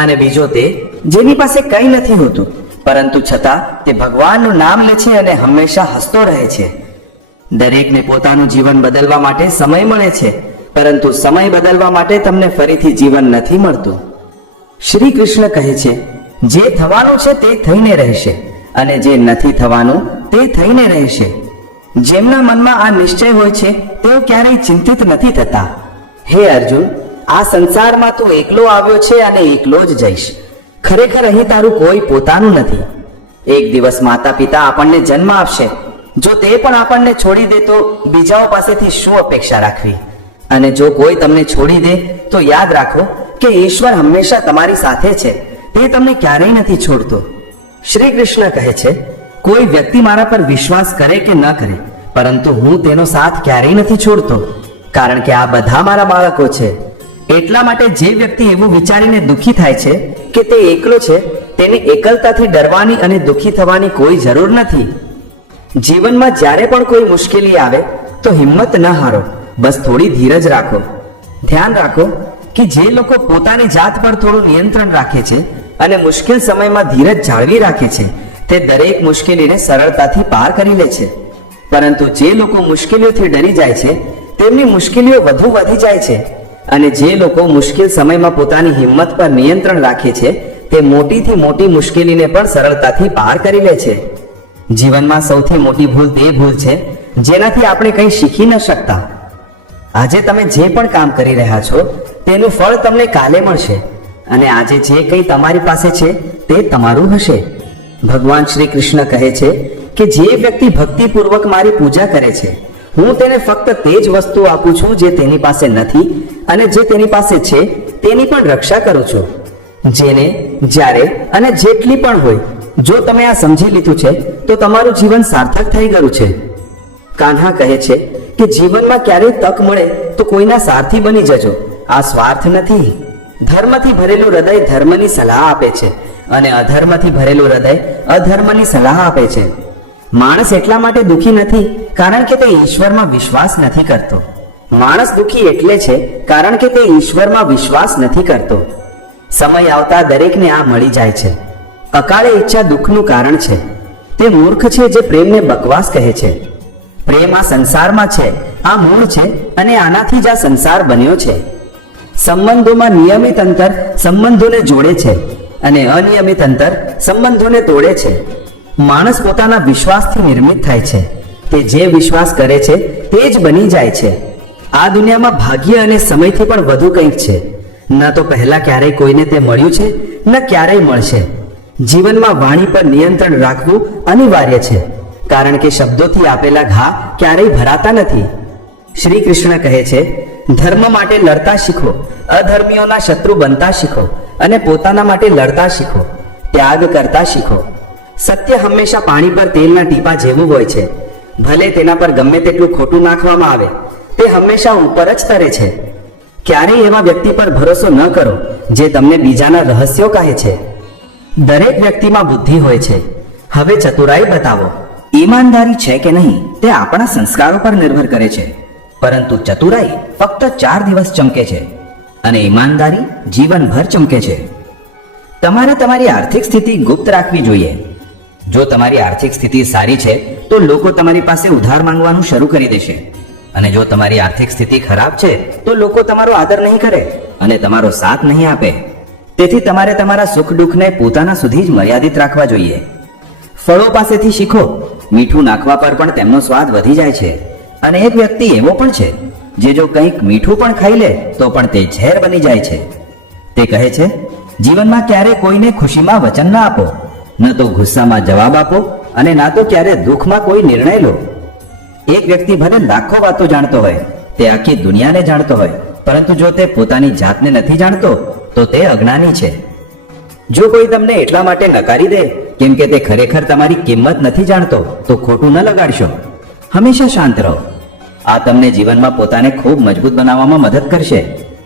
અને બીજો તે જેની પાસે કંઈ નથી હોતું પરંતુ છતાં તે ભગવાનનું નામ લે છે અને હંમેશા હસતો રહે છે. દરેકને પોતાનું જીવન બદલવા માટે સમય મળે છે, પરંતુ સમય બદલવા માટે તમને ફરીથી જીવન નથી મળતું. શ્રી કૃષ્ણ કહે છે, જે થવાનું છે તે થઈને રહેશે અને જે નથી થવાનું તે થઈને રહેશે. જેમના મનમાં આ નિશ્ચય હોય છે તેઓ ક્યારેય ચિંતિત નથી થતા. હે અર્જુન, આ સંસારમાં તું એકલો આવ્યો છે અને એકલો જ જઈશ. ખરેખર અહીં તારું કોઈ પોતાનું નથી. એક દિવસ માતા પિતા આપણને જન્મ આપશે. જો તે પણ આપણને છોડી દે તો બીજાઓ પાસેથી શું અપેક્ષા રાખવી? અને જો કોઈ તમને છોડી દે તો યાદ રાખો કે ઈશ્વર હંમેશા તમારી સાથે છે. તે તમને ક્યારેય નથી છોડતો. શ્રી કૃષ્ણ કહે છે, કોઈ વ્યક્તિ મારા પર વિશ્વાસ કરે કે ન કરે, પરંતુ હું તેનો સાથ ક્યારેય નથી છોડતો, કારણ કે આ બધા મારા બાળકો છે. એટલા માટે જે વ્યક્તિ એવું વિચારીને દુઃખી થાય છે કે તે એકલો છે, તેને એકલતાથી ડરવાની અને દુઃખી થવાની કોઈ જરૂર નથી. જીવનમાં જ્યારે પણ કોઈ મુશ્કેલી આવે તો હિંમત ન હારો, બસ થોડી ધીરજ રાખો. ધ્યાન રાખો કે જે લોકો પોતાની જાત પર થોડું નિયંત્રણ રાખે છે અને મુશ્કેલ સમયમાં ધીરજ જાળવી રાખે છે, તે દરેક મુશ્કેલીને સરળતાથી પાર કરી લે છે. પરંતુ જે લોકો મુશ્કેલીઓથી ડરી જાય છે તેમની મુશ્કેલીઓ વધુ વધી જાય છે. અને જે લોકો મુશ્કેલ સમયમાં પોતાની હિંમત પર નિયંત્રણ રાખે છે તે મોટીથી મોટી મુશ્કેલીને પણ સરળતાથી પાર કરી લે છે. જીવનમાં સૌથી મોટી ભૂલ તે ભૂલ છે જેનાથી આપણે કંઈ શીખી ન શકતા. આજે તમે જે પણ કામ કરી રહ્યા છો તેનું ફળ તમને કાલે મળશે, અને આજે જે કંઈ તમારી પાસે છે તે તમારું હશે. ભગવાન શ્રી કૃષ્ણ કહે છે કે જે વ્યક્તિ ભક્તિપૂર્વક મારી પૂજા કરે છે, હું તેને ફક્ત તે જ વસ્તુ આપું છું જે તેની પાસે નથી, અને જે તેની પાસે છે તેની પણ રક્ષા કરું છું. જેને જ્યારે અને જેટલી પણ હોય, જો તમે આ સમજી લીધું છે તો તમારું જીવન સાર્થક થઈ ગયું છે. કાન્હા કહે છે કે જીવનમાં ક્યારેય તક મળે તો કોઈના સારથી બની જજો. આ સ્વાર્થ નથી. ધર્મથી ભરેલું હૃદય ધર્મની સલાહ આપે છે, અને અધર્મથી ભરેલું હૃદય અધર્મની સલાહ આપે છે. માણસ એટલા માટે દુઃખી નથી કારણ કે તે ઈશ્વરમાં વિશ્વાસ નથી કરતો. માણસ દુઃખી એટલે છે કારણ કે તે ઈશ્વરમાં વિશ્વાસ નથી કરતો. સમય આવતા દરેકને આ મળી જાય છે. અકાળે ઈચ્છા દુઃખનું કારણ છે. તે મૂર્ખ છે જે પ્રેમને બકવાસ કહે છે. પ્રેમ આ સંસારમાં છે, આ મૂળ છે, અને આનાથી જ આ સંસાર બન્યો છે. સંબંધોમાં નિયમિત અંતર સંબંધોને જોડે છે, અને અનિયમિત અંતર સંબંધોને તોડે છે. માણસ પોતાના વિશ્વાસથી નિર્મિત થાય છે. તે જે વિશ્વાસ કરે છે તે જ બની જાય છે. આ દુનિયામાં ભાગ્ય અને સમયથી પણ વધુ કંઈક છે. ન તો પહેલા ક્યારેય કોઈને તે મળ્યું છે, ન ક્યારેય મળશે. જીવનમાં વાણી પર નિયંત્રણ રાખવું અનિવાર્ય છે, કારણ કે શબ્દોથી આપેલા ઘા ક્યારેય ભરાતા નથી. શ્રી કૃષ્ણ કહે છે, ધર્મ માટે લડતા શીખો, અધર્મીઓના શત્રુ બનતા શીખો, અને પોતાના માટે લડતા શીખો, ત્યાગ કરતા શીખો. સત્ય હંમેશા પાણી પર તેલના ટીપા જેવું હોય છે. ભલે તેના પર ગમે તેટલું ખોટું નાખવામાં આવે, તે હંમેશા ઉપર જ તરે છે. ક્યારેય એવા વ્યક્તિ પર ભરોસો ન કરો જે તમને બીજાના રહસ્યો કહે છે. દરેક વ્યક્તિમાં બુદ્ધિ હોય છે. હવે ચતુરાઈ બતાવો. ઈમાનદારી છે કે નહીં તે આપણા સંસ્કારો પર નિર્ભર કરે છે, પરંતુ ચતુરાઈ ફક્ત 4 દિવસ ચમકે છે અને ઈમાનદારી જીવનભર ચમકે છે. તમારે તમારી આર્થિક સ્થિતિ ગુપ્ત રાખવી જોઈએ. જો તમારી આર્થિક સ્થિતિ સારી છે તો લોકો તમારી પાસે ઉધાર માંગવાનું શરૂ કરી દેશે, અને જો તમારી આર્થિક સ્થિતિ ખરાબ છે તો લોકો તમારો આદર નહીં કરે અને તમારો સાથ નહીં આપે. તેથી તમારે તમારા સુખ દુઃખને પોતાના સુધી જ મર્યાદિત રાખવા જોઈએ. ફળો પાસેથી શીખો. મીઠું નાખવા પર પણ તેમનો સ્વાદ વધી જાય છે, અને એક વ્યક્તિ એવો પણ છે જે જો કંઈક મીઠું પણ ખાઈ લે તો પણ તે ઝેર બની જાય છે. તે કહે છે, જીવનમાં ક્યારે કોઈને ખુશીમાં વચન ના આપો, ન તો ગુસ્સામાં જવાબ આપો, અને ના તો ક્યારે દુઃખમાં કોઈ નિર્ણય લો. એક વ્યક્તિ ભલે લાખો વાતો જાણતો હોય, તે આખી દુનિયાને જાણતો હોય, પરંતુ જો તે પોતાની જાતને નથી જાણતો તો તે અજ્ઞાની છે. જો કોઈ તમને એટલા માટે નકારી દે કેમ કે તે ખરેખર તમારી કિંમત નથી જાણતો તો ખોટું ન લગાડશો. હંમેશા શાંત રહો. આ તમને જીવનમાં પોતાને ખૂબ મજબૂત બનાવવામાં મદદ કરશે,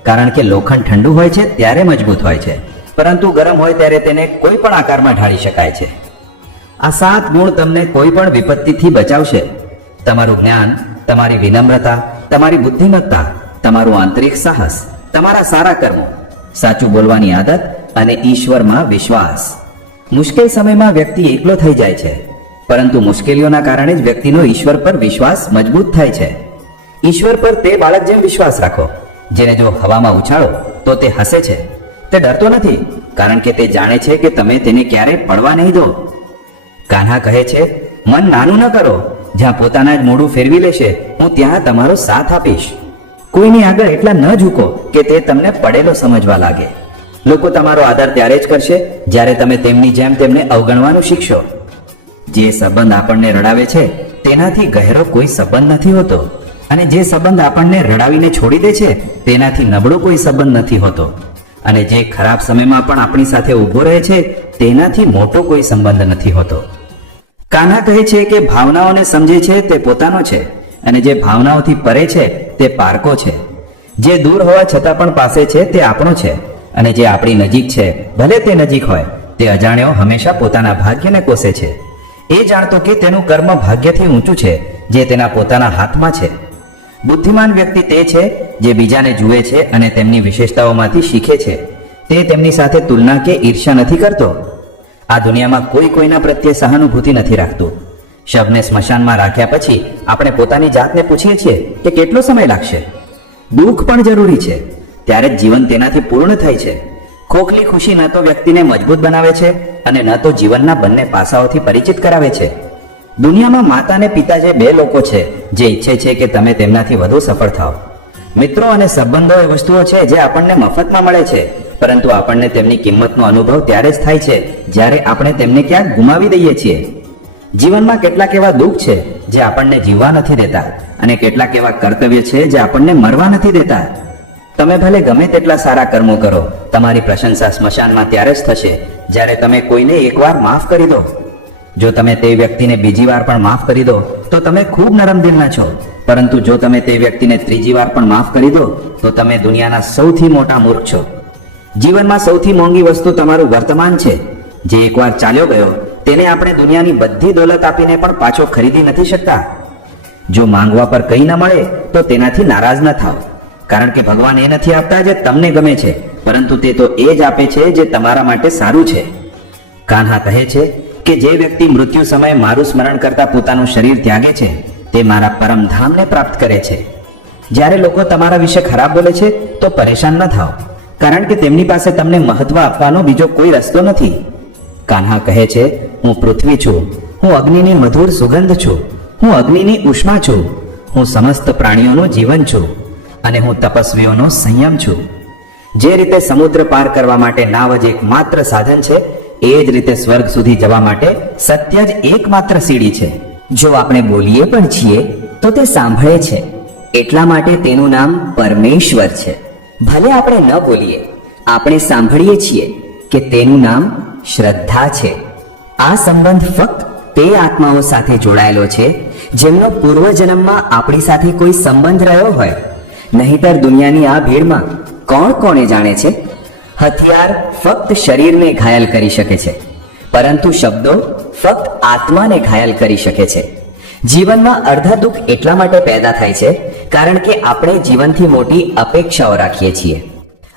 કારણ કે લોખંડ ઠંડુ હોય છે ત્યારે મજબૂત હોય છે, પરંતુ ગરમ હોય ત્યારે તેને કોઈ પણ આકારમાં ઢાળી શકાય છે. આ 7 ગુણ તમને કોઈ પણ વિપત્તિથી બચાવશે. તમારું જ્ઞાન, તમારી વિનમ્રતા, તમારી બુદ્ધિમત્તા, તમારું આંતરિક સાહસ, તમારા સારા કર્મો, સાચું બોલવાની આદત અને ઈશ્વરમાં વિશ્વાસ. મુશ્કેલ સમયમાં વ્યક્તિ એકલો થઈ જાય છે, પરંતુ મુશ્કેલીઓના કારણે જ વ્યક્તિનો ઈશ્વર પર વિશ્વાસ મજબૂત થાય છે. ઈશ્વર પર તે બાળક જેમ વિશ્વાસ રાખો જેને જો હવામાં ઉછાળો તો તે હસે છે. તે ડરતો નથી, કારણ કે તે જાણે છે કે તમે તેને ક્યારેય પડવા નહીં દો. કાન્હા કહે છે, મન નાનું ન કરો. જ્યાં પોતાના જ મોઢું ફેરવી લેશે હું ત્યાં તમારો સાથ આપીશ. કોઈની આગળ એટલા ન ઝૂકો કે તે તમને પડેલો સમજવા લાગે. લોકો તમારો આદર ત્યારે જ કરશે જ્યારે તમે તેમની જેમ તેમને અવગણવાનું શીખશો. જે સંબંધ આપણને રડાવે છે તેનાથી ગહેરો કોઈ સંબંધ નથી હોતો, અને જે સંબંધ આપણને રડાવીને છોડી દે છે તેનાથી નબળો કોઈ સંબંધ નથી હોતો, અને જે ખરાબ સમયમાં પણ આપણી સાથે ઊભો રહે છે તેનાથી મોટો કોઈ સંબંધ નથી હોતો. કાન્હા કહે છે કે ભાવનાઓને સમજે છે તે પોતાનો છે, અને જે ભાવનાઓથી પરે છે તે પારકો છે. જે દૂર હોવા છતાં પણ પાસે છે તે આપણો છે, અને જે આપણી નજીક છે ભલે તે નજીક હોય તે અજાણ્યો હંમેશા પોતાના ભાગ્યને કોસે છે, એ જાણતો કે તેનું કર્મ ભાગ્યથી ઊંચું છે જે તેના પોતાના હાથમાં છે. બુદ્ધિમાન વ્યક્તિ તે છે જે બીજાને જુએ છે અને તેમની વિશેષતાઓમાંથી શીખે છે. તે તેમની સાથે તુલના કે ઈર્ષ્યા નથી કરતો. આ દુનિયામાં કોઈ કોઈના પ્રત્યે સહાનુભૂતિ નથી રાખતું. શબને સ્મશાનમાં રાખ્યા પછી આપણે પોતાની જાતને પૂછીએ છીએ કે કેટલો સમય લાગશે. દુઃખ પણ જરૂરી છે, ત્યારે જ જીવન તેનાથી પૂર્ણ થાય છે. ખોખલી ખુશી ન તો વ્યક્તિને મજબૂત બનાવે છે અને ન તો જીવનના બંને પાસાઓથી પરિચિત કરાવે છે. દુનિયામાં માતા અને પિતા જે બે લોકો છે જે ઈચ્છે છે કે તમે તેમનાથી વધુ સફળ થાઓ. મિત્રો અને સંબંધો એ વસ્તુઓ છે જે આપણને મફતમાં મળે છે, પરંતુ આપણને તેમની કિંમતનો અનુભવ ત્યારે જ થાય છે જ્યારે આપણે તેમને ક્યાંક ગુમાવી દઈએ છીએ. જીવનમાં કેટલાક એવા દુઃખ છે જે આપણને જીવવા નથી દેતા, અને કેટલાક એવા કર્તવ્ય છે જે આપણને મરવા નથી દેતા. તમે ભલે ગમે તેટલા સારા કર્મો કરો, તમારી પ્રશંસા સ્મશાનમાં ત્યારે જ થશે જ્યારે તમે કોઈને એકવાર માફ કરી દો. જો તમે તે વ્યક્તિને બીજી વાર પણ માફ કરી દો તો તમે ખૂબ નરમ દિલના છો, પરંતુ જો તમે તે વ્યક્તિને ત્રીજી વાર પણ માફ કરી દો તો તમે દુનિયાના સૌથી મોટા મૂર્ખ છો. જીવનમાં સૌથી મોંઘી વસ્તુ તમારું વર્તમાન છે. જે એકવાર ચાલ્યો ગયો તેને આપણે દુનિયાની બધી દોલત આપીને પણ પાછો ખરીદી નથી શકતા. જો માંગવા પર કંઈ ન મળે તો તેનાથી નારાજ ન થાઓ, કારણ કે ભગવાન એ નથી આપતા જે તમને ગમે છે, પરંતુ તે તો એ જ આપે છે જે તમારા માટે સારું છે. કાન્હા કહે છે કે જે વ્યક્તિ મૃત્યુ સમયે મારું સ્મરણ કરતા પોતાનું શરીર ત્યાગે છે તે મારા પરમધામને પ્રાપ્ત કરે છે. જ્યારે લોકો તમારા વિશે ખરાબ બોલે છે તો પરેશાન ન થાઓ, કારણ કે તેમની પાસે તમને મહત્વ આપવાનો બીજો કોઈ રસ્તો નથી. કાન્હા કહે છે, હું પૃથ્વી છું, હું અગ્નિની મધુર સુગંધ છું, હું અગ્નિની ઉષ્મા છું, હું સમસ્ત પ્રાણીઓનું જીવન છું, અને હું તપસ્વીઓનો સંયમ છું. જે રીતે સમુદ્ર પાર કરવા માટે નાવ જ એકમાત્ર સાધન છે, એ જ રીતે સ્વર્ગ સુધી જવા માટે સત્ય જ એકમાત્ર સીડી છે. જો આપણે બોલીએ પણ છીએ તો તે સાંભળે છે, એટલા માટે તેનું નામ પરમેશ્વર છે. ભલે આપણે ન બોલીએ, આપણે સાંભળીએ છીએ કે તેનું નામ શ્રદ્ધા છે. આ સંબંધ ફક્ત તે આત્માઓ સાથે જોડાયેલો છે જેમનો પૂર્વજન્મમાં આપણી સાથે કોઈ સંબંધ રહ્યો હોય. નહીંતર દુનિયાની આ ભીડમાં કોણ કોને જાણે છે? હથિયાર ફક્ત શરીરને ઘાયલ કરી શકે છે, પરંતુ શબ્દો ફક્ત આત્માને ઘાયલ કરી શકે છે. જીવનમાં અડધા દુઃખ એટલા માટે પેદા થાય છે કારણ કે આપણે જીવનથી મોટી અપેક્ષાઓ રાખીએ છીએ.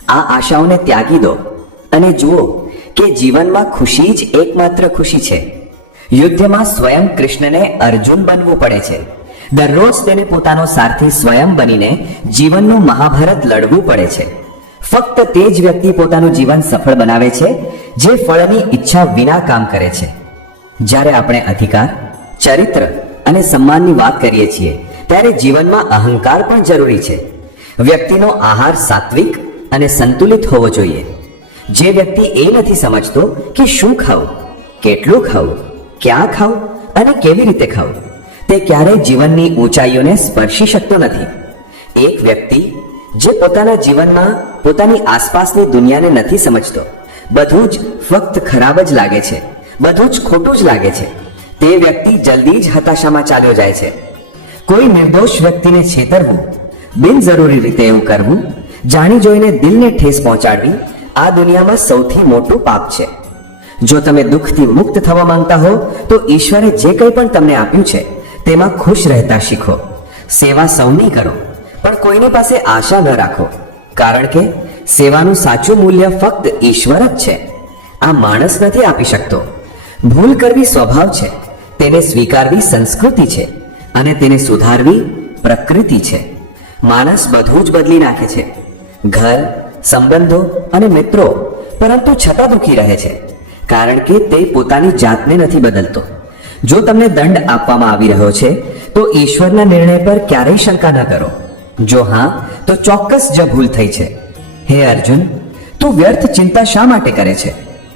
આ આશાઓને ત્યાગી દો અને જુઓ કે જીવનમાં ખુશી જ એકમાત્ર ખુશી છે. યુદ્ધમાં સ્વયં કૃષ્ણને અર્જુન બનવું પડે છે. દરરોજ તેને પોતાનો સારથી સ્વયં બનીને જીવનનું મહાભારત લડવું પડે છે. ફક્ત તે જ વ્યક્તિ પોતાનું જીવન સફળ બનાવે છે જે ફળની ઈચ્છા વિના કામ કરે છે. જ્યારે આપણે અધિકાર, ચરિત્ર અને સન્માનની વાત કરીએ છીએ ત્યારે જીવનમાં અહંકાર પણ જરૂરી છે. વ્યક્તિનો આહાર સાત્વિક અને સંતુલિત હોવો જોઈએ. જે વ્યક્તિ એ નથી સમજતો કે શું ખાવું, કેટલું ખાવું, ક્યાં ખાવું અને કેવી રીતે ખાવું, તે ક્યારેય જીવનની ઊંચાઈઓને સ્પર્શી શકતો નથી. એક વ્યક્તિ જે પોતાના જીવનમાં પોતાની આસપાસની દુનિયાને નથી સમજતો, બધું જ ફક્ત ખરાબ જ લાગે છે, બધું જ ખોટું જ લાગે છે, તે વ્યક્તિ જલ્દી જ હતાશામાં ચાલ્યો જાય છે. કોઈ નિર્દોષ વ્યક્તિને છેતરવું, બિનજરૂરી રીતે એવું કરવું, જાણી જોઈને દિલને ઠેસ પહોંચાડવી, આ દુનિયામાં સૌથી મોટું પાપ છે. જો તમે દુઃખથી મુક્ત થવા માંગતા હો તો ઈશ્વરે જે કંઈ પણ તમને આપ્યું છે તેમાં ખુશ રહેતા શીખો. સેવા સૌની કરો, પણ કોઈની પાસે આશા ન રાખો, કારણ કે સેવાનું સાચું મૂલ્ય ફક્ત ઈશ્વર જ છે. આ માણસ નથી આપી શકતો. ભૂલ કરવી સ્વભાવ છે, તેને સ્વીકારવી સંસ્કૃતિ છે, અને તેને સુધારવી પ્રકૃતિ છે. માણસ બધું જ બદલી નાખે છે, ઘર, સંબંધો અને મિત્રો, પરંતુ છતાં દુઃખી રહે છે કારણ કે તે પોતાની જાતને નથી બદલતો. જો તમને દંડ આપવામાં આવી રહ્યો છે તો ઈશ્વરના નિર્ણય પર ક્યારેય શંકા ન કરો. જો હા તો ચોક્કસ જ ભૂલ થઈ છે. હે અર્જુન, તું વ્યર્થ ચિંતા શા માટે કરે છે?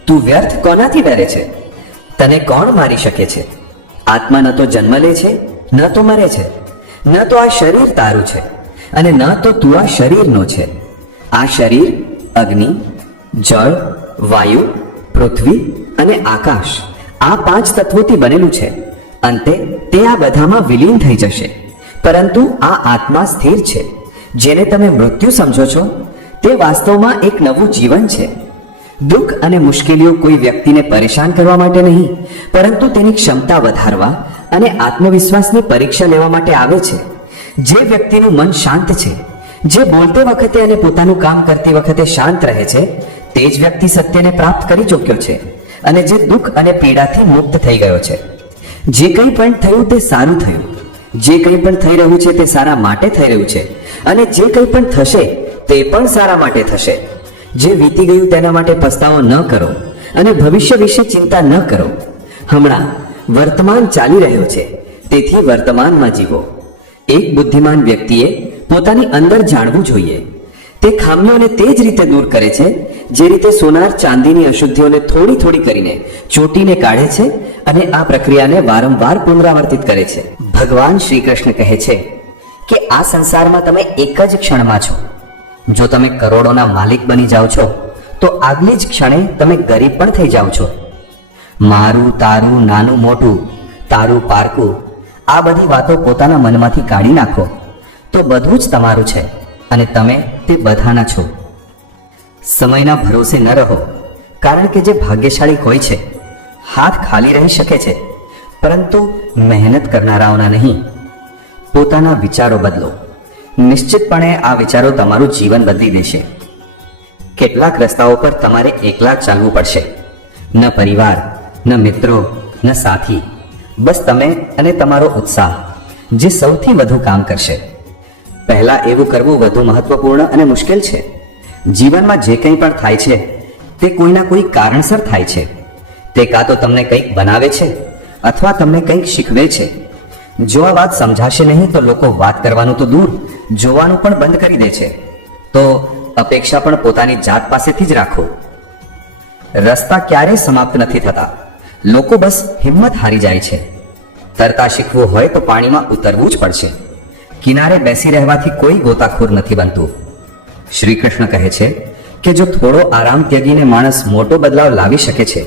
તું વ્યર્થ કોનાથી ડરે છે? તને કોણ મારી શકે છે? આત્મા ન તો જન્મ લે છે, ન તો મરે છે, ન તો આ શરીર તારું છે અને ન તો તું આ શરીરનો છે. આ શરીર અગ્નિ, જળ, વાયુ, પૃથ્વી અને આકાશ આ 5 તત્વોથી બનેલું છે. અંતે તે આ બધામાં વિલીન થઈ જશે. પરંતુ આ આત્મા સ્થિર છે. જેને તમે મૃત્યુ સમજો છો તે વાસ્તવમાં એક નવું જીવન છે. દુઃખ અને મુશ્કેલીઓ કોઈ વ્યક્તિને પરેશાન કરવા માટે નહીં, પરંતુ તેની ક્ષમતા વધારવા અને આત્મવિશ્વાસની પરીક્ષા લેવા માટે આવે છે. જે વ્યક્તિનું મન શાંત છે, જે બોલતે વખતે અને પોતાનું કામ કરતી વખતે શાંત રહે છે, તે જ વ્યક્તિ સત્યને પ્રાપ્ત કરી ચૂક્યો છે અને જે દુઃખ અને પીડાથી મુક્ત થઈ ગયો છે. જે કંઈ પણ થયું તે સારું થયું. જે કંઈ પણ થઈ રહ્યું છે તે સારા માટે થઈ રહ્યું છે અને જે કંઈ પણ થશે તે પણ સારા માટે થશે. જે વીતી ગયું તેના માટે પસ્તાવો ન કરો અને ભવિષ્ય વિશે ચિંતા ન કરો. હમણાં વર્તમાન ચાલી રહ્યો છે, તેથી વર્તમાનમાં જીવો. એક બુદ્ધિમાન વ્યક્તિએ પોતાની અંદર જાણવું જોઈએ. તે ખામીઓને તે જ રીતે દૂર કરે છે જે રીતે સોનાર ચાંદીની અશુદ્ધિઓને થોડી થોડી કરીને ચોટીને કાઢે છે અને આ પ્રક્રિયાને વારંવાર પુનરાવર્તિત કરે છે. ભગવાન શ્રી કૃષ્ણ કહે છે કે આ સંસારમાં તમે એક જ ક્ષણમાં છો. જો તમે કરોડોના માલિક બની જાઓ છો તો આગલી જ ક્ષણે તમે ગરીબ પણ થઈ જાઓ છો. મારું, તારું, નાનું મોટું, તારું પારકું, આ બધી વાતો પોતાના મનમાંથી કાઢી નાખો તો બધું જ તમારું છે અને તમે તે બધાના છો. સમયના ભરોસે ન રહો, કારણ કે જે ભાગ્યશાળી હોય છે હાથ ખાલી રહી શકે છે, પરંતુ મહેનત કરનારાઓના નહીં. પોતાના વિચારો બદલો. નિશ્ચિતપણે આ વિચારો તમારું જીવન બદલી દેશે. કેટલાક રસ્તાઓ પર તમારે એકલા ચાલવું પડશે. ન પરિવાર, ન મિત્રો, ન સાથી, બસ તમે અને તમારો ઉત્સાહ જે સૌથી વધુ કામ કરશે. પહેલા એવું કરવું વધુ મહત્વપૂર્ણ અને મુશ્કેલ છે. જીવનમાં જે કંઈ પણ થાય છે તે કોઈના કોઈ કારણસર થાય છે. તે કાં તો તમને કંઈક બનાવે છે અથવા તમને કંઈક શીખવે છે. જો આ વાત સમજાશે નહીં તો લોકો વાત કરવાનું તો દૂર, જોવાનું પણ બંધ કરી દે છે. તો અપેક્ષા પણ પોતાની જાત પાસેથી જ રાખો. રસ્તા ક્યારેય સમાપ્ત નથી થતા. લોકો બસ હિંમત હારી જાય છે. તરતા શીખવું હોય તો પાણીમાં ઉતરવું જ પડશે. કિનારે બેસી રહેવાથી કોઈ ગોતાખોર નથી બનતું. શ્રી કૃષ્ણ કહે છે કે જો થોડો આરામ ત્યજીને માણસ મોટો બદલાવ લાવી શકે છે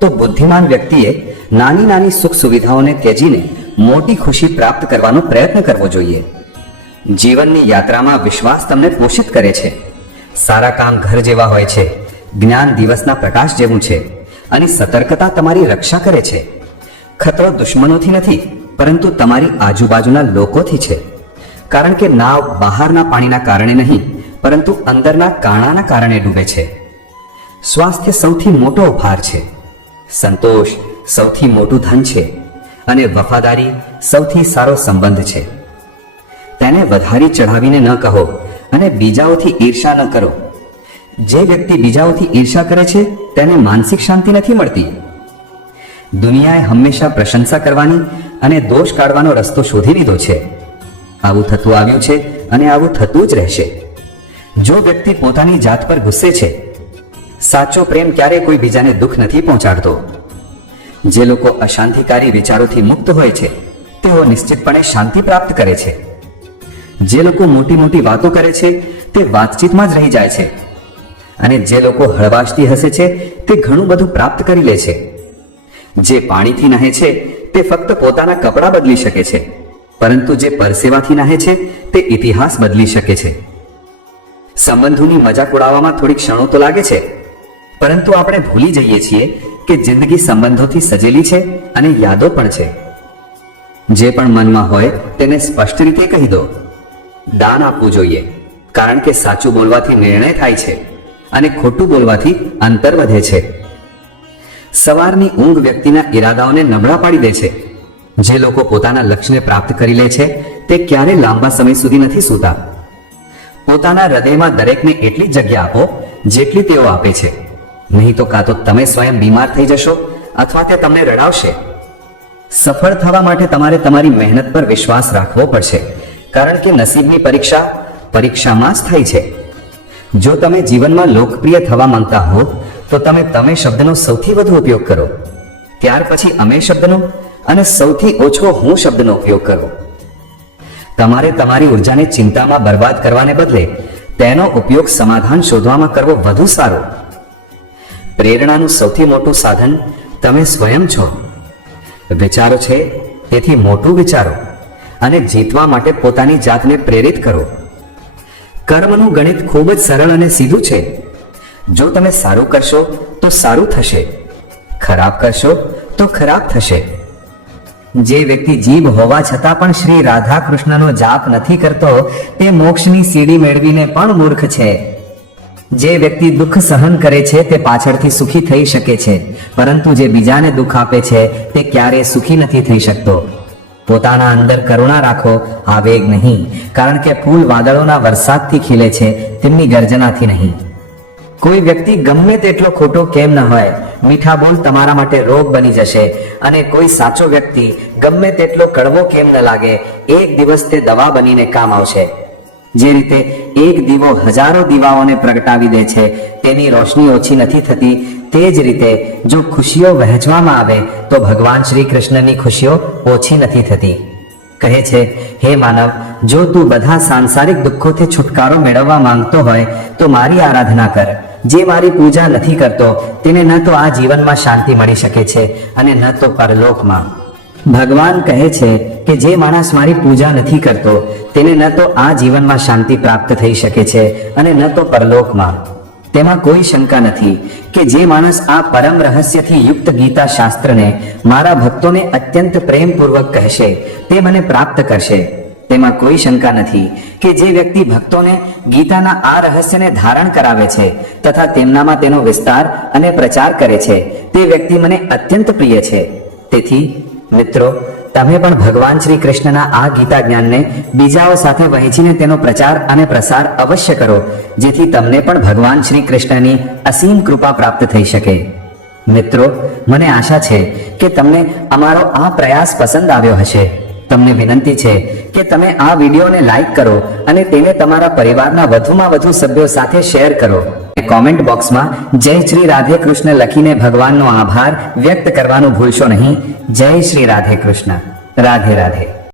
તો બુદ્ધિમાન વ્યક્તિએ નાની નાની સુખ સુવિધાઓને ત્યજીને મોટી ખુશી પ્રાપ્ત કરવાનો પ્રયત્ન કરવો જોઈએ. જીવનની યાત્રામાં વિશ્વાસ તમને પોષિત કરે છે. સારા કામ ઘર જેવા હોય છે, જ્ઞાન દિવસના પ્રકાશ જેવું છે અને સતર્કતા તમારી રક્ષા કરે છે. ખતરો દુશ્મનોથી નથી, પરંતુ તમારી આજુબાજુના લોકોથી છે. કારણ કે નાવ બહારના પાણીના કારણે નહીં, પરંતુ અંદરના કાણાના કારણે ડૂબે છે. સ્વાસ્થ્ય સૌથી મોટો ભાર છે. સંતોષ સૌથી મોટું ધન છે અને વફાદારી સૌથી સારો સંબંધ છે. તેને વધારી ચઢાવીને ન કહો અને બીજાઓથી ઈર્ષા ન કરો. જે વ્યક્તિ બીજાઓથી ઈર્ષા કરે છે તેને માનસિક શાંતિ નથી મળતી. દુનિયાએ હંમેશા પ્રશંસા કરવાની અને દોષ કાઢવાનો રસ્તો શોધી લીધો છે. આવું થતું આવ્યું છે અને આવું થતું જ રહેશે. જો વ્યક્તિ પોતાની જાત પર ગુસ્સે છે, સાચો પ્રેમ ક્યારેય કોઈ બીજાને દુઃખ નથી પહોંચાડતો. જે લોકો અશાંતિકારી વિચારોથી મુક્ત હોય છે તેઓ નિશ્ચિતપણે શાંતિ પ્રાપ્ત કરે છે. જે લોકો મોટી મોટી વાતો કરે છે તે વાતચીતમાં જ રહી જાય છે અને જે લોકો હળવાશથી હસે છે તે ઘણું બધું પ્રાપ્ત કરી લે છે. જે પાણીથી નહાય છે તે ફક્ત પોતાના કપડાં બદલી શકે છે, પરંતુ જે પરસેવાથી નહાય છે તે ઇતિહાસ બદલી શકે છે. સંબંધોની મજાક ઉડાવવામાં થોડી ક્ષણો તો લાગે છે, પરંતુ આપણે ભૂલી જઈએ છીએ કે જિંદગી સંબંધોથી સજેલી છે અને યાદો પણ છે. જે પણ મનમાં હોય તેને સ્પષ્ટ રીતે કહી દો. દાન આપવું જોઈએ, કારણ કે સાચું બોલવાથી નિર્ણય થાય છે અને ખોટું બોલવાથી અંતર વધે છે. સવારની ઊંઘ વ્યક્તિના ઈરાદાઓને નબળા પાડી દે છે. જે લોકો પોતાના લક્ષ્યને પ્રાપ્ત કરી લે છે તે ક્યારેય લાંબા સમય સુધી નથી સૂતા. પોતાના હૃદયમાં દરેકને એટલી જગ્યા આપો જેટલી તેઓ આપે છે. નહીં તો કાં તો તમે સ્વયં બીમાર થઈ જશો અથવા તે તમને રડાવશે. સફળ થવા માટે તમારે તમારી મહેનત પર વિશ્વાસ રાખવો પડશે, કારણ કે નસીબની પરીક્ષા પરીક્ષામાં જ થાય છે. જો તમે જીવનમાં લોકપ્રિય થવા માંગતા હો તો તમે શબ્દનો સૌથી વધુ ઉપયોગ કરો, ત્યાર પછી અમે શબ્દનો અને સૌથી ઓછો હું શબ્દનો ઉપયોગ કરો. તમારે તમારી ઉર્જાને ચિંતામાં બરબાદ કરવાને બદલે તેનો ઉપયોગ સમાધાન શોધવામાં કરવો વધુ સારો. પ્રેરણાનું સૌથી મોટું સાધન તમે સ્વયં છો. વિચારો છે તેથી મોટું વિચારો અને જીતવા માટે પોતાની જાતને પ્રેરિત કરો. કર્મનું ગણિત ખૂબ જ સરળ અને સીધું છે. જો તમે સારું કરશો તો સારું થશે, ખરાબ કરશો તો ખરાબ થશે. જે વ્યક્તિ જીભ હોવા છતાં પણ શ્રી રાધા કૃષ્ણનો જાપ નથી કરતો તે મોક્ષની સીડી મેળવીને પણ મૂર્ખ છે. જે વ્યક્તિ દુઃખ સહન કરે છે તે પાછળથી સુખી થઈ શકે છે, પરંતુ જે બીજાને દુઃખ આપે છે તે ક્યારેય સુખી નથી થઈ શકતો. પોતાના અંદર કરુણા રાખો, આવેગ નહીં, કારણ કે ફૂલ વાદળોના વરસાદથી ખીલે છે, તેમની ગર્જનાથી નહીં. કોઈ વ્યક્તિ ગમે તેટલો ખોટો કેમ ન હોય, મીઠા બોલ તમારા માટે રોગ બની જશે, અને કોઈ સાચો વ્યક્તિ ગમે તેટલો કડવો કેમ ન લાગે, એક દિવસ તે દવા બનીને કામ આવશે. જે રીતે એક દીવો હજારો દીવાઓને પ્રગટાવી દે છે, તેની રોશની ઓછી નથી થતી, તે જ રીતે જો ખુશીઓ વહેંચવામાં આવે તો ભગવાન શ્રી કૃષ્ણની ખુશીઓ ઓછી નથી થતી. કહે છે, હે માનવ, જો તું બધા સાંસારિક દુઃખોથી છુટકારો મેળવવા માંગતો હોય તો મારી આરાધના કર. જે મારી પૂજા નથી કરતો તેને ન તો આ જીવનમાં શાંતિ મળી શકે છે અને ન તો પરલોકમાં. ભગવાન કહે છે કે જે માણસ મારી પૂજા નથી કરતો તેને ન તો આ જીવનમાં શાંતિ પ્રાપ્ત થઈ શકે છે અને ન તો પરલોકમાં. તેમાં કોઈ શંકા નથી કે જે માણસ આ પરમ રહસ્યથી યુક્ત ગીતા શાસ્ત્રને મારા ભક્તોને અત્યંત પ્રેમપૂર્વક કહેશે તે મને પ્રાપ્ત કરશે. તેમાં કોઈ શંકા નથી કે જે વ્યક્તિ ભક્તોને ગીતાના આ રહસ્યને ધારણ કરાવે છે તથા તેમનામાં તેનો વિસ્તાર અને પ્રચાર કરે છે તે વ્યક્તિ મને અત્યંત પ્રિય છે. તેથી મિત્રો, તમે પણ ભગવાન શ્રી કૃષ્ણના આ ગીતા જ્ઞાનને બીજાઓ સાથે વહેંચીને તેનો પ્રચાર અને પ્રસાર અવશ્ય કરો, જેથી તમને પણ ભગવાન શ્રી કૃષ્ણની અસીમ કૃપા પ્રાપ્ત થઈ શકે. મિત્રો, મને આશા છે કે તમને અમારો આ પ્રયાસ પસંદ આવ્યો હશે. તમને વિનંતી છે કે તમે આ વિડીયોને લાઈક કરો અને તેને તમારા પરિવારના વધુમાં વધુ સભ્યો સાથે શેર કરો. કોમેન્ટ બોક્સમાં જય શ્રી રાધે કૃષ્ણ લખીને ભગવાનનો આભાર વ્યક્ત કરવાનું ભૂલશો નહીં. જય શ્રી રાધે કૃષ્ણ. રાધે રાધે.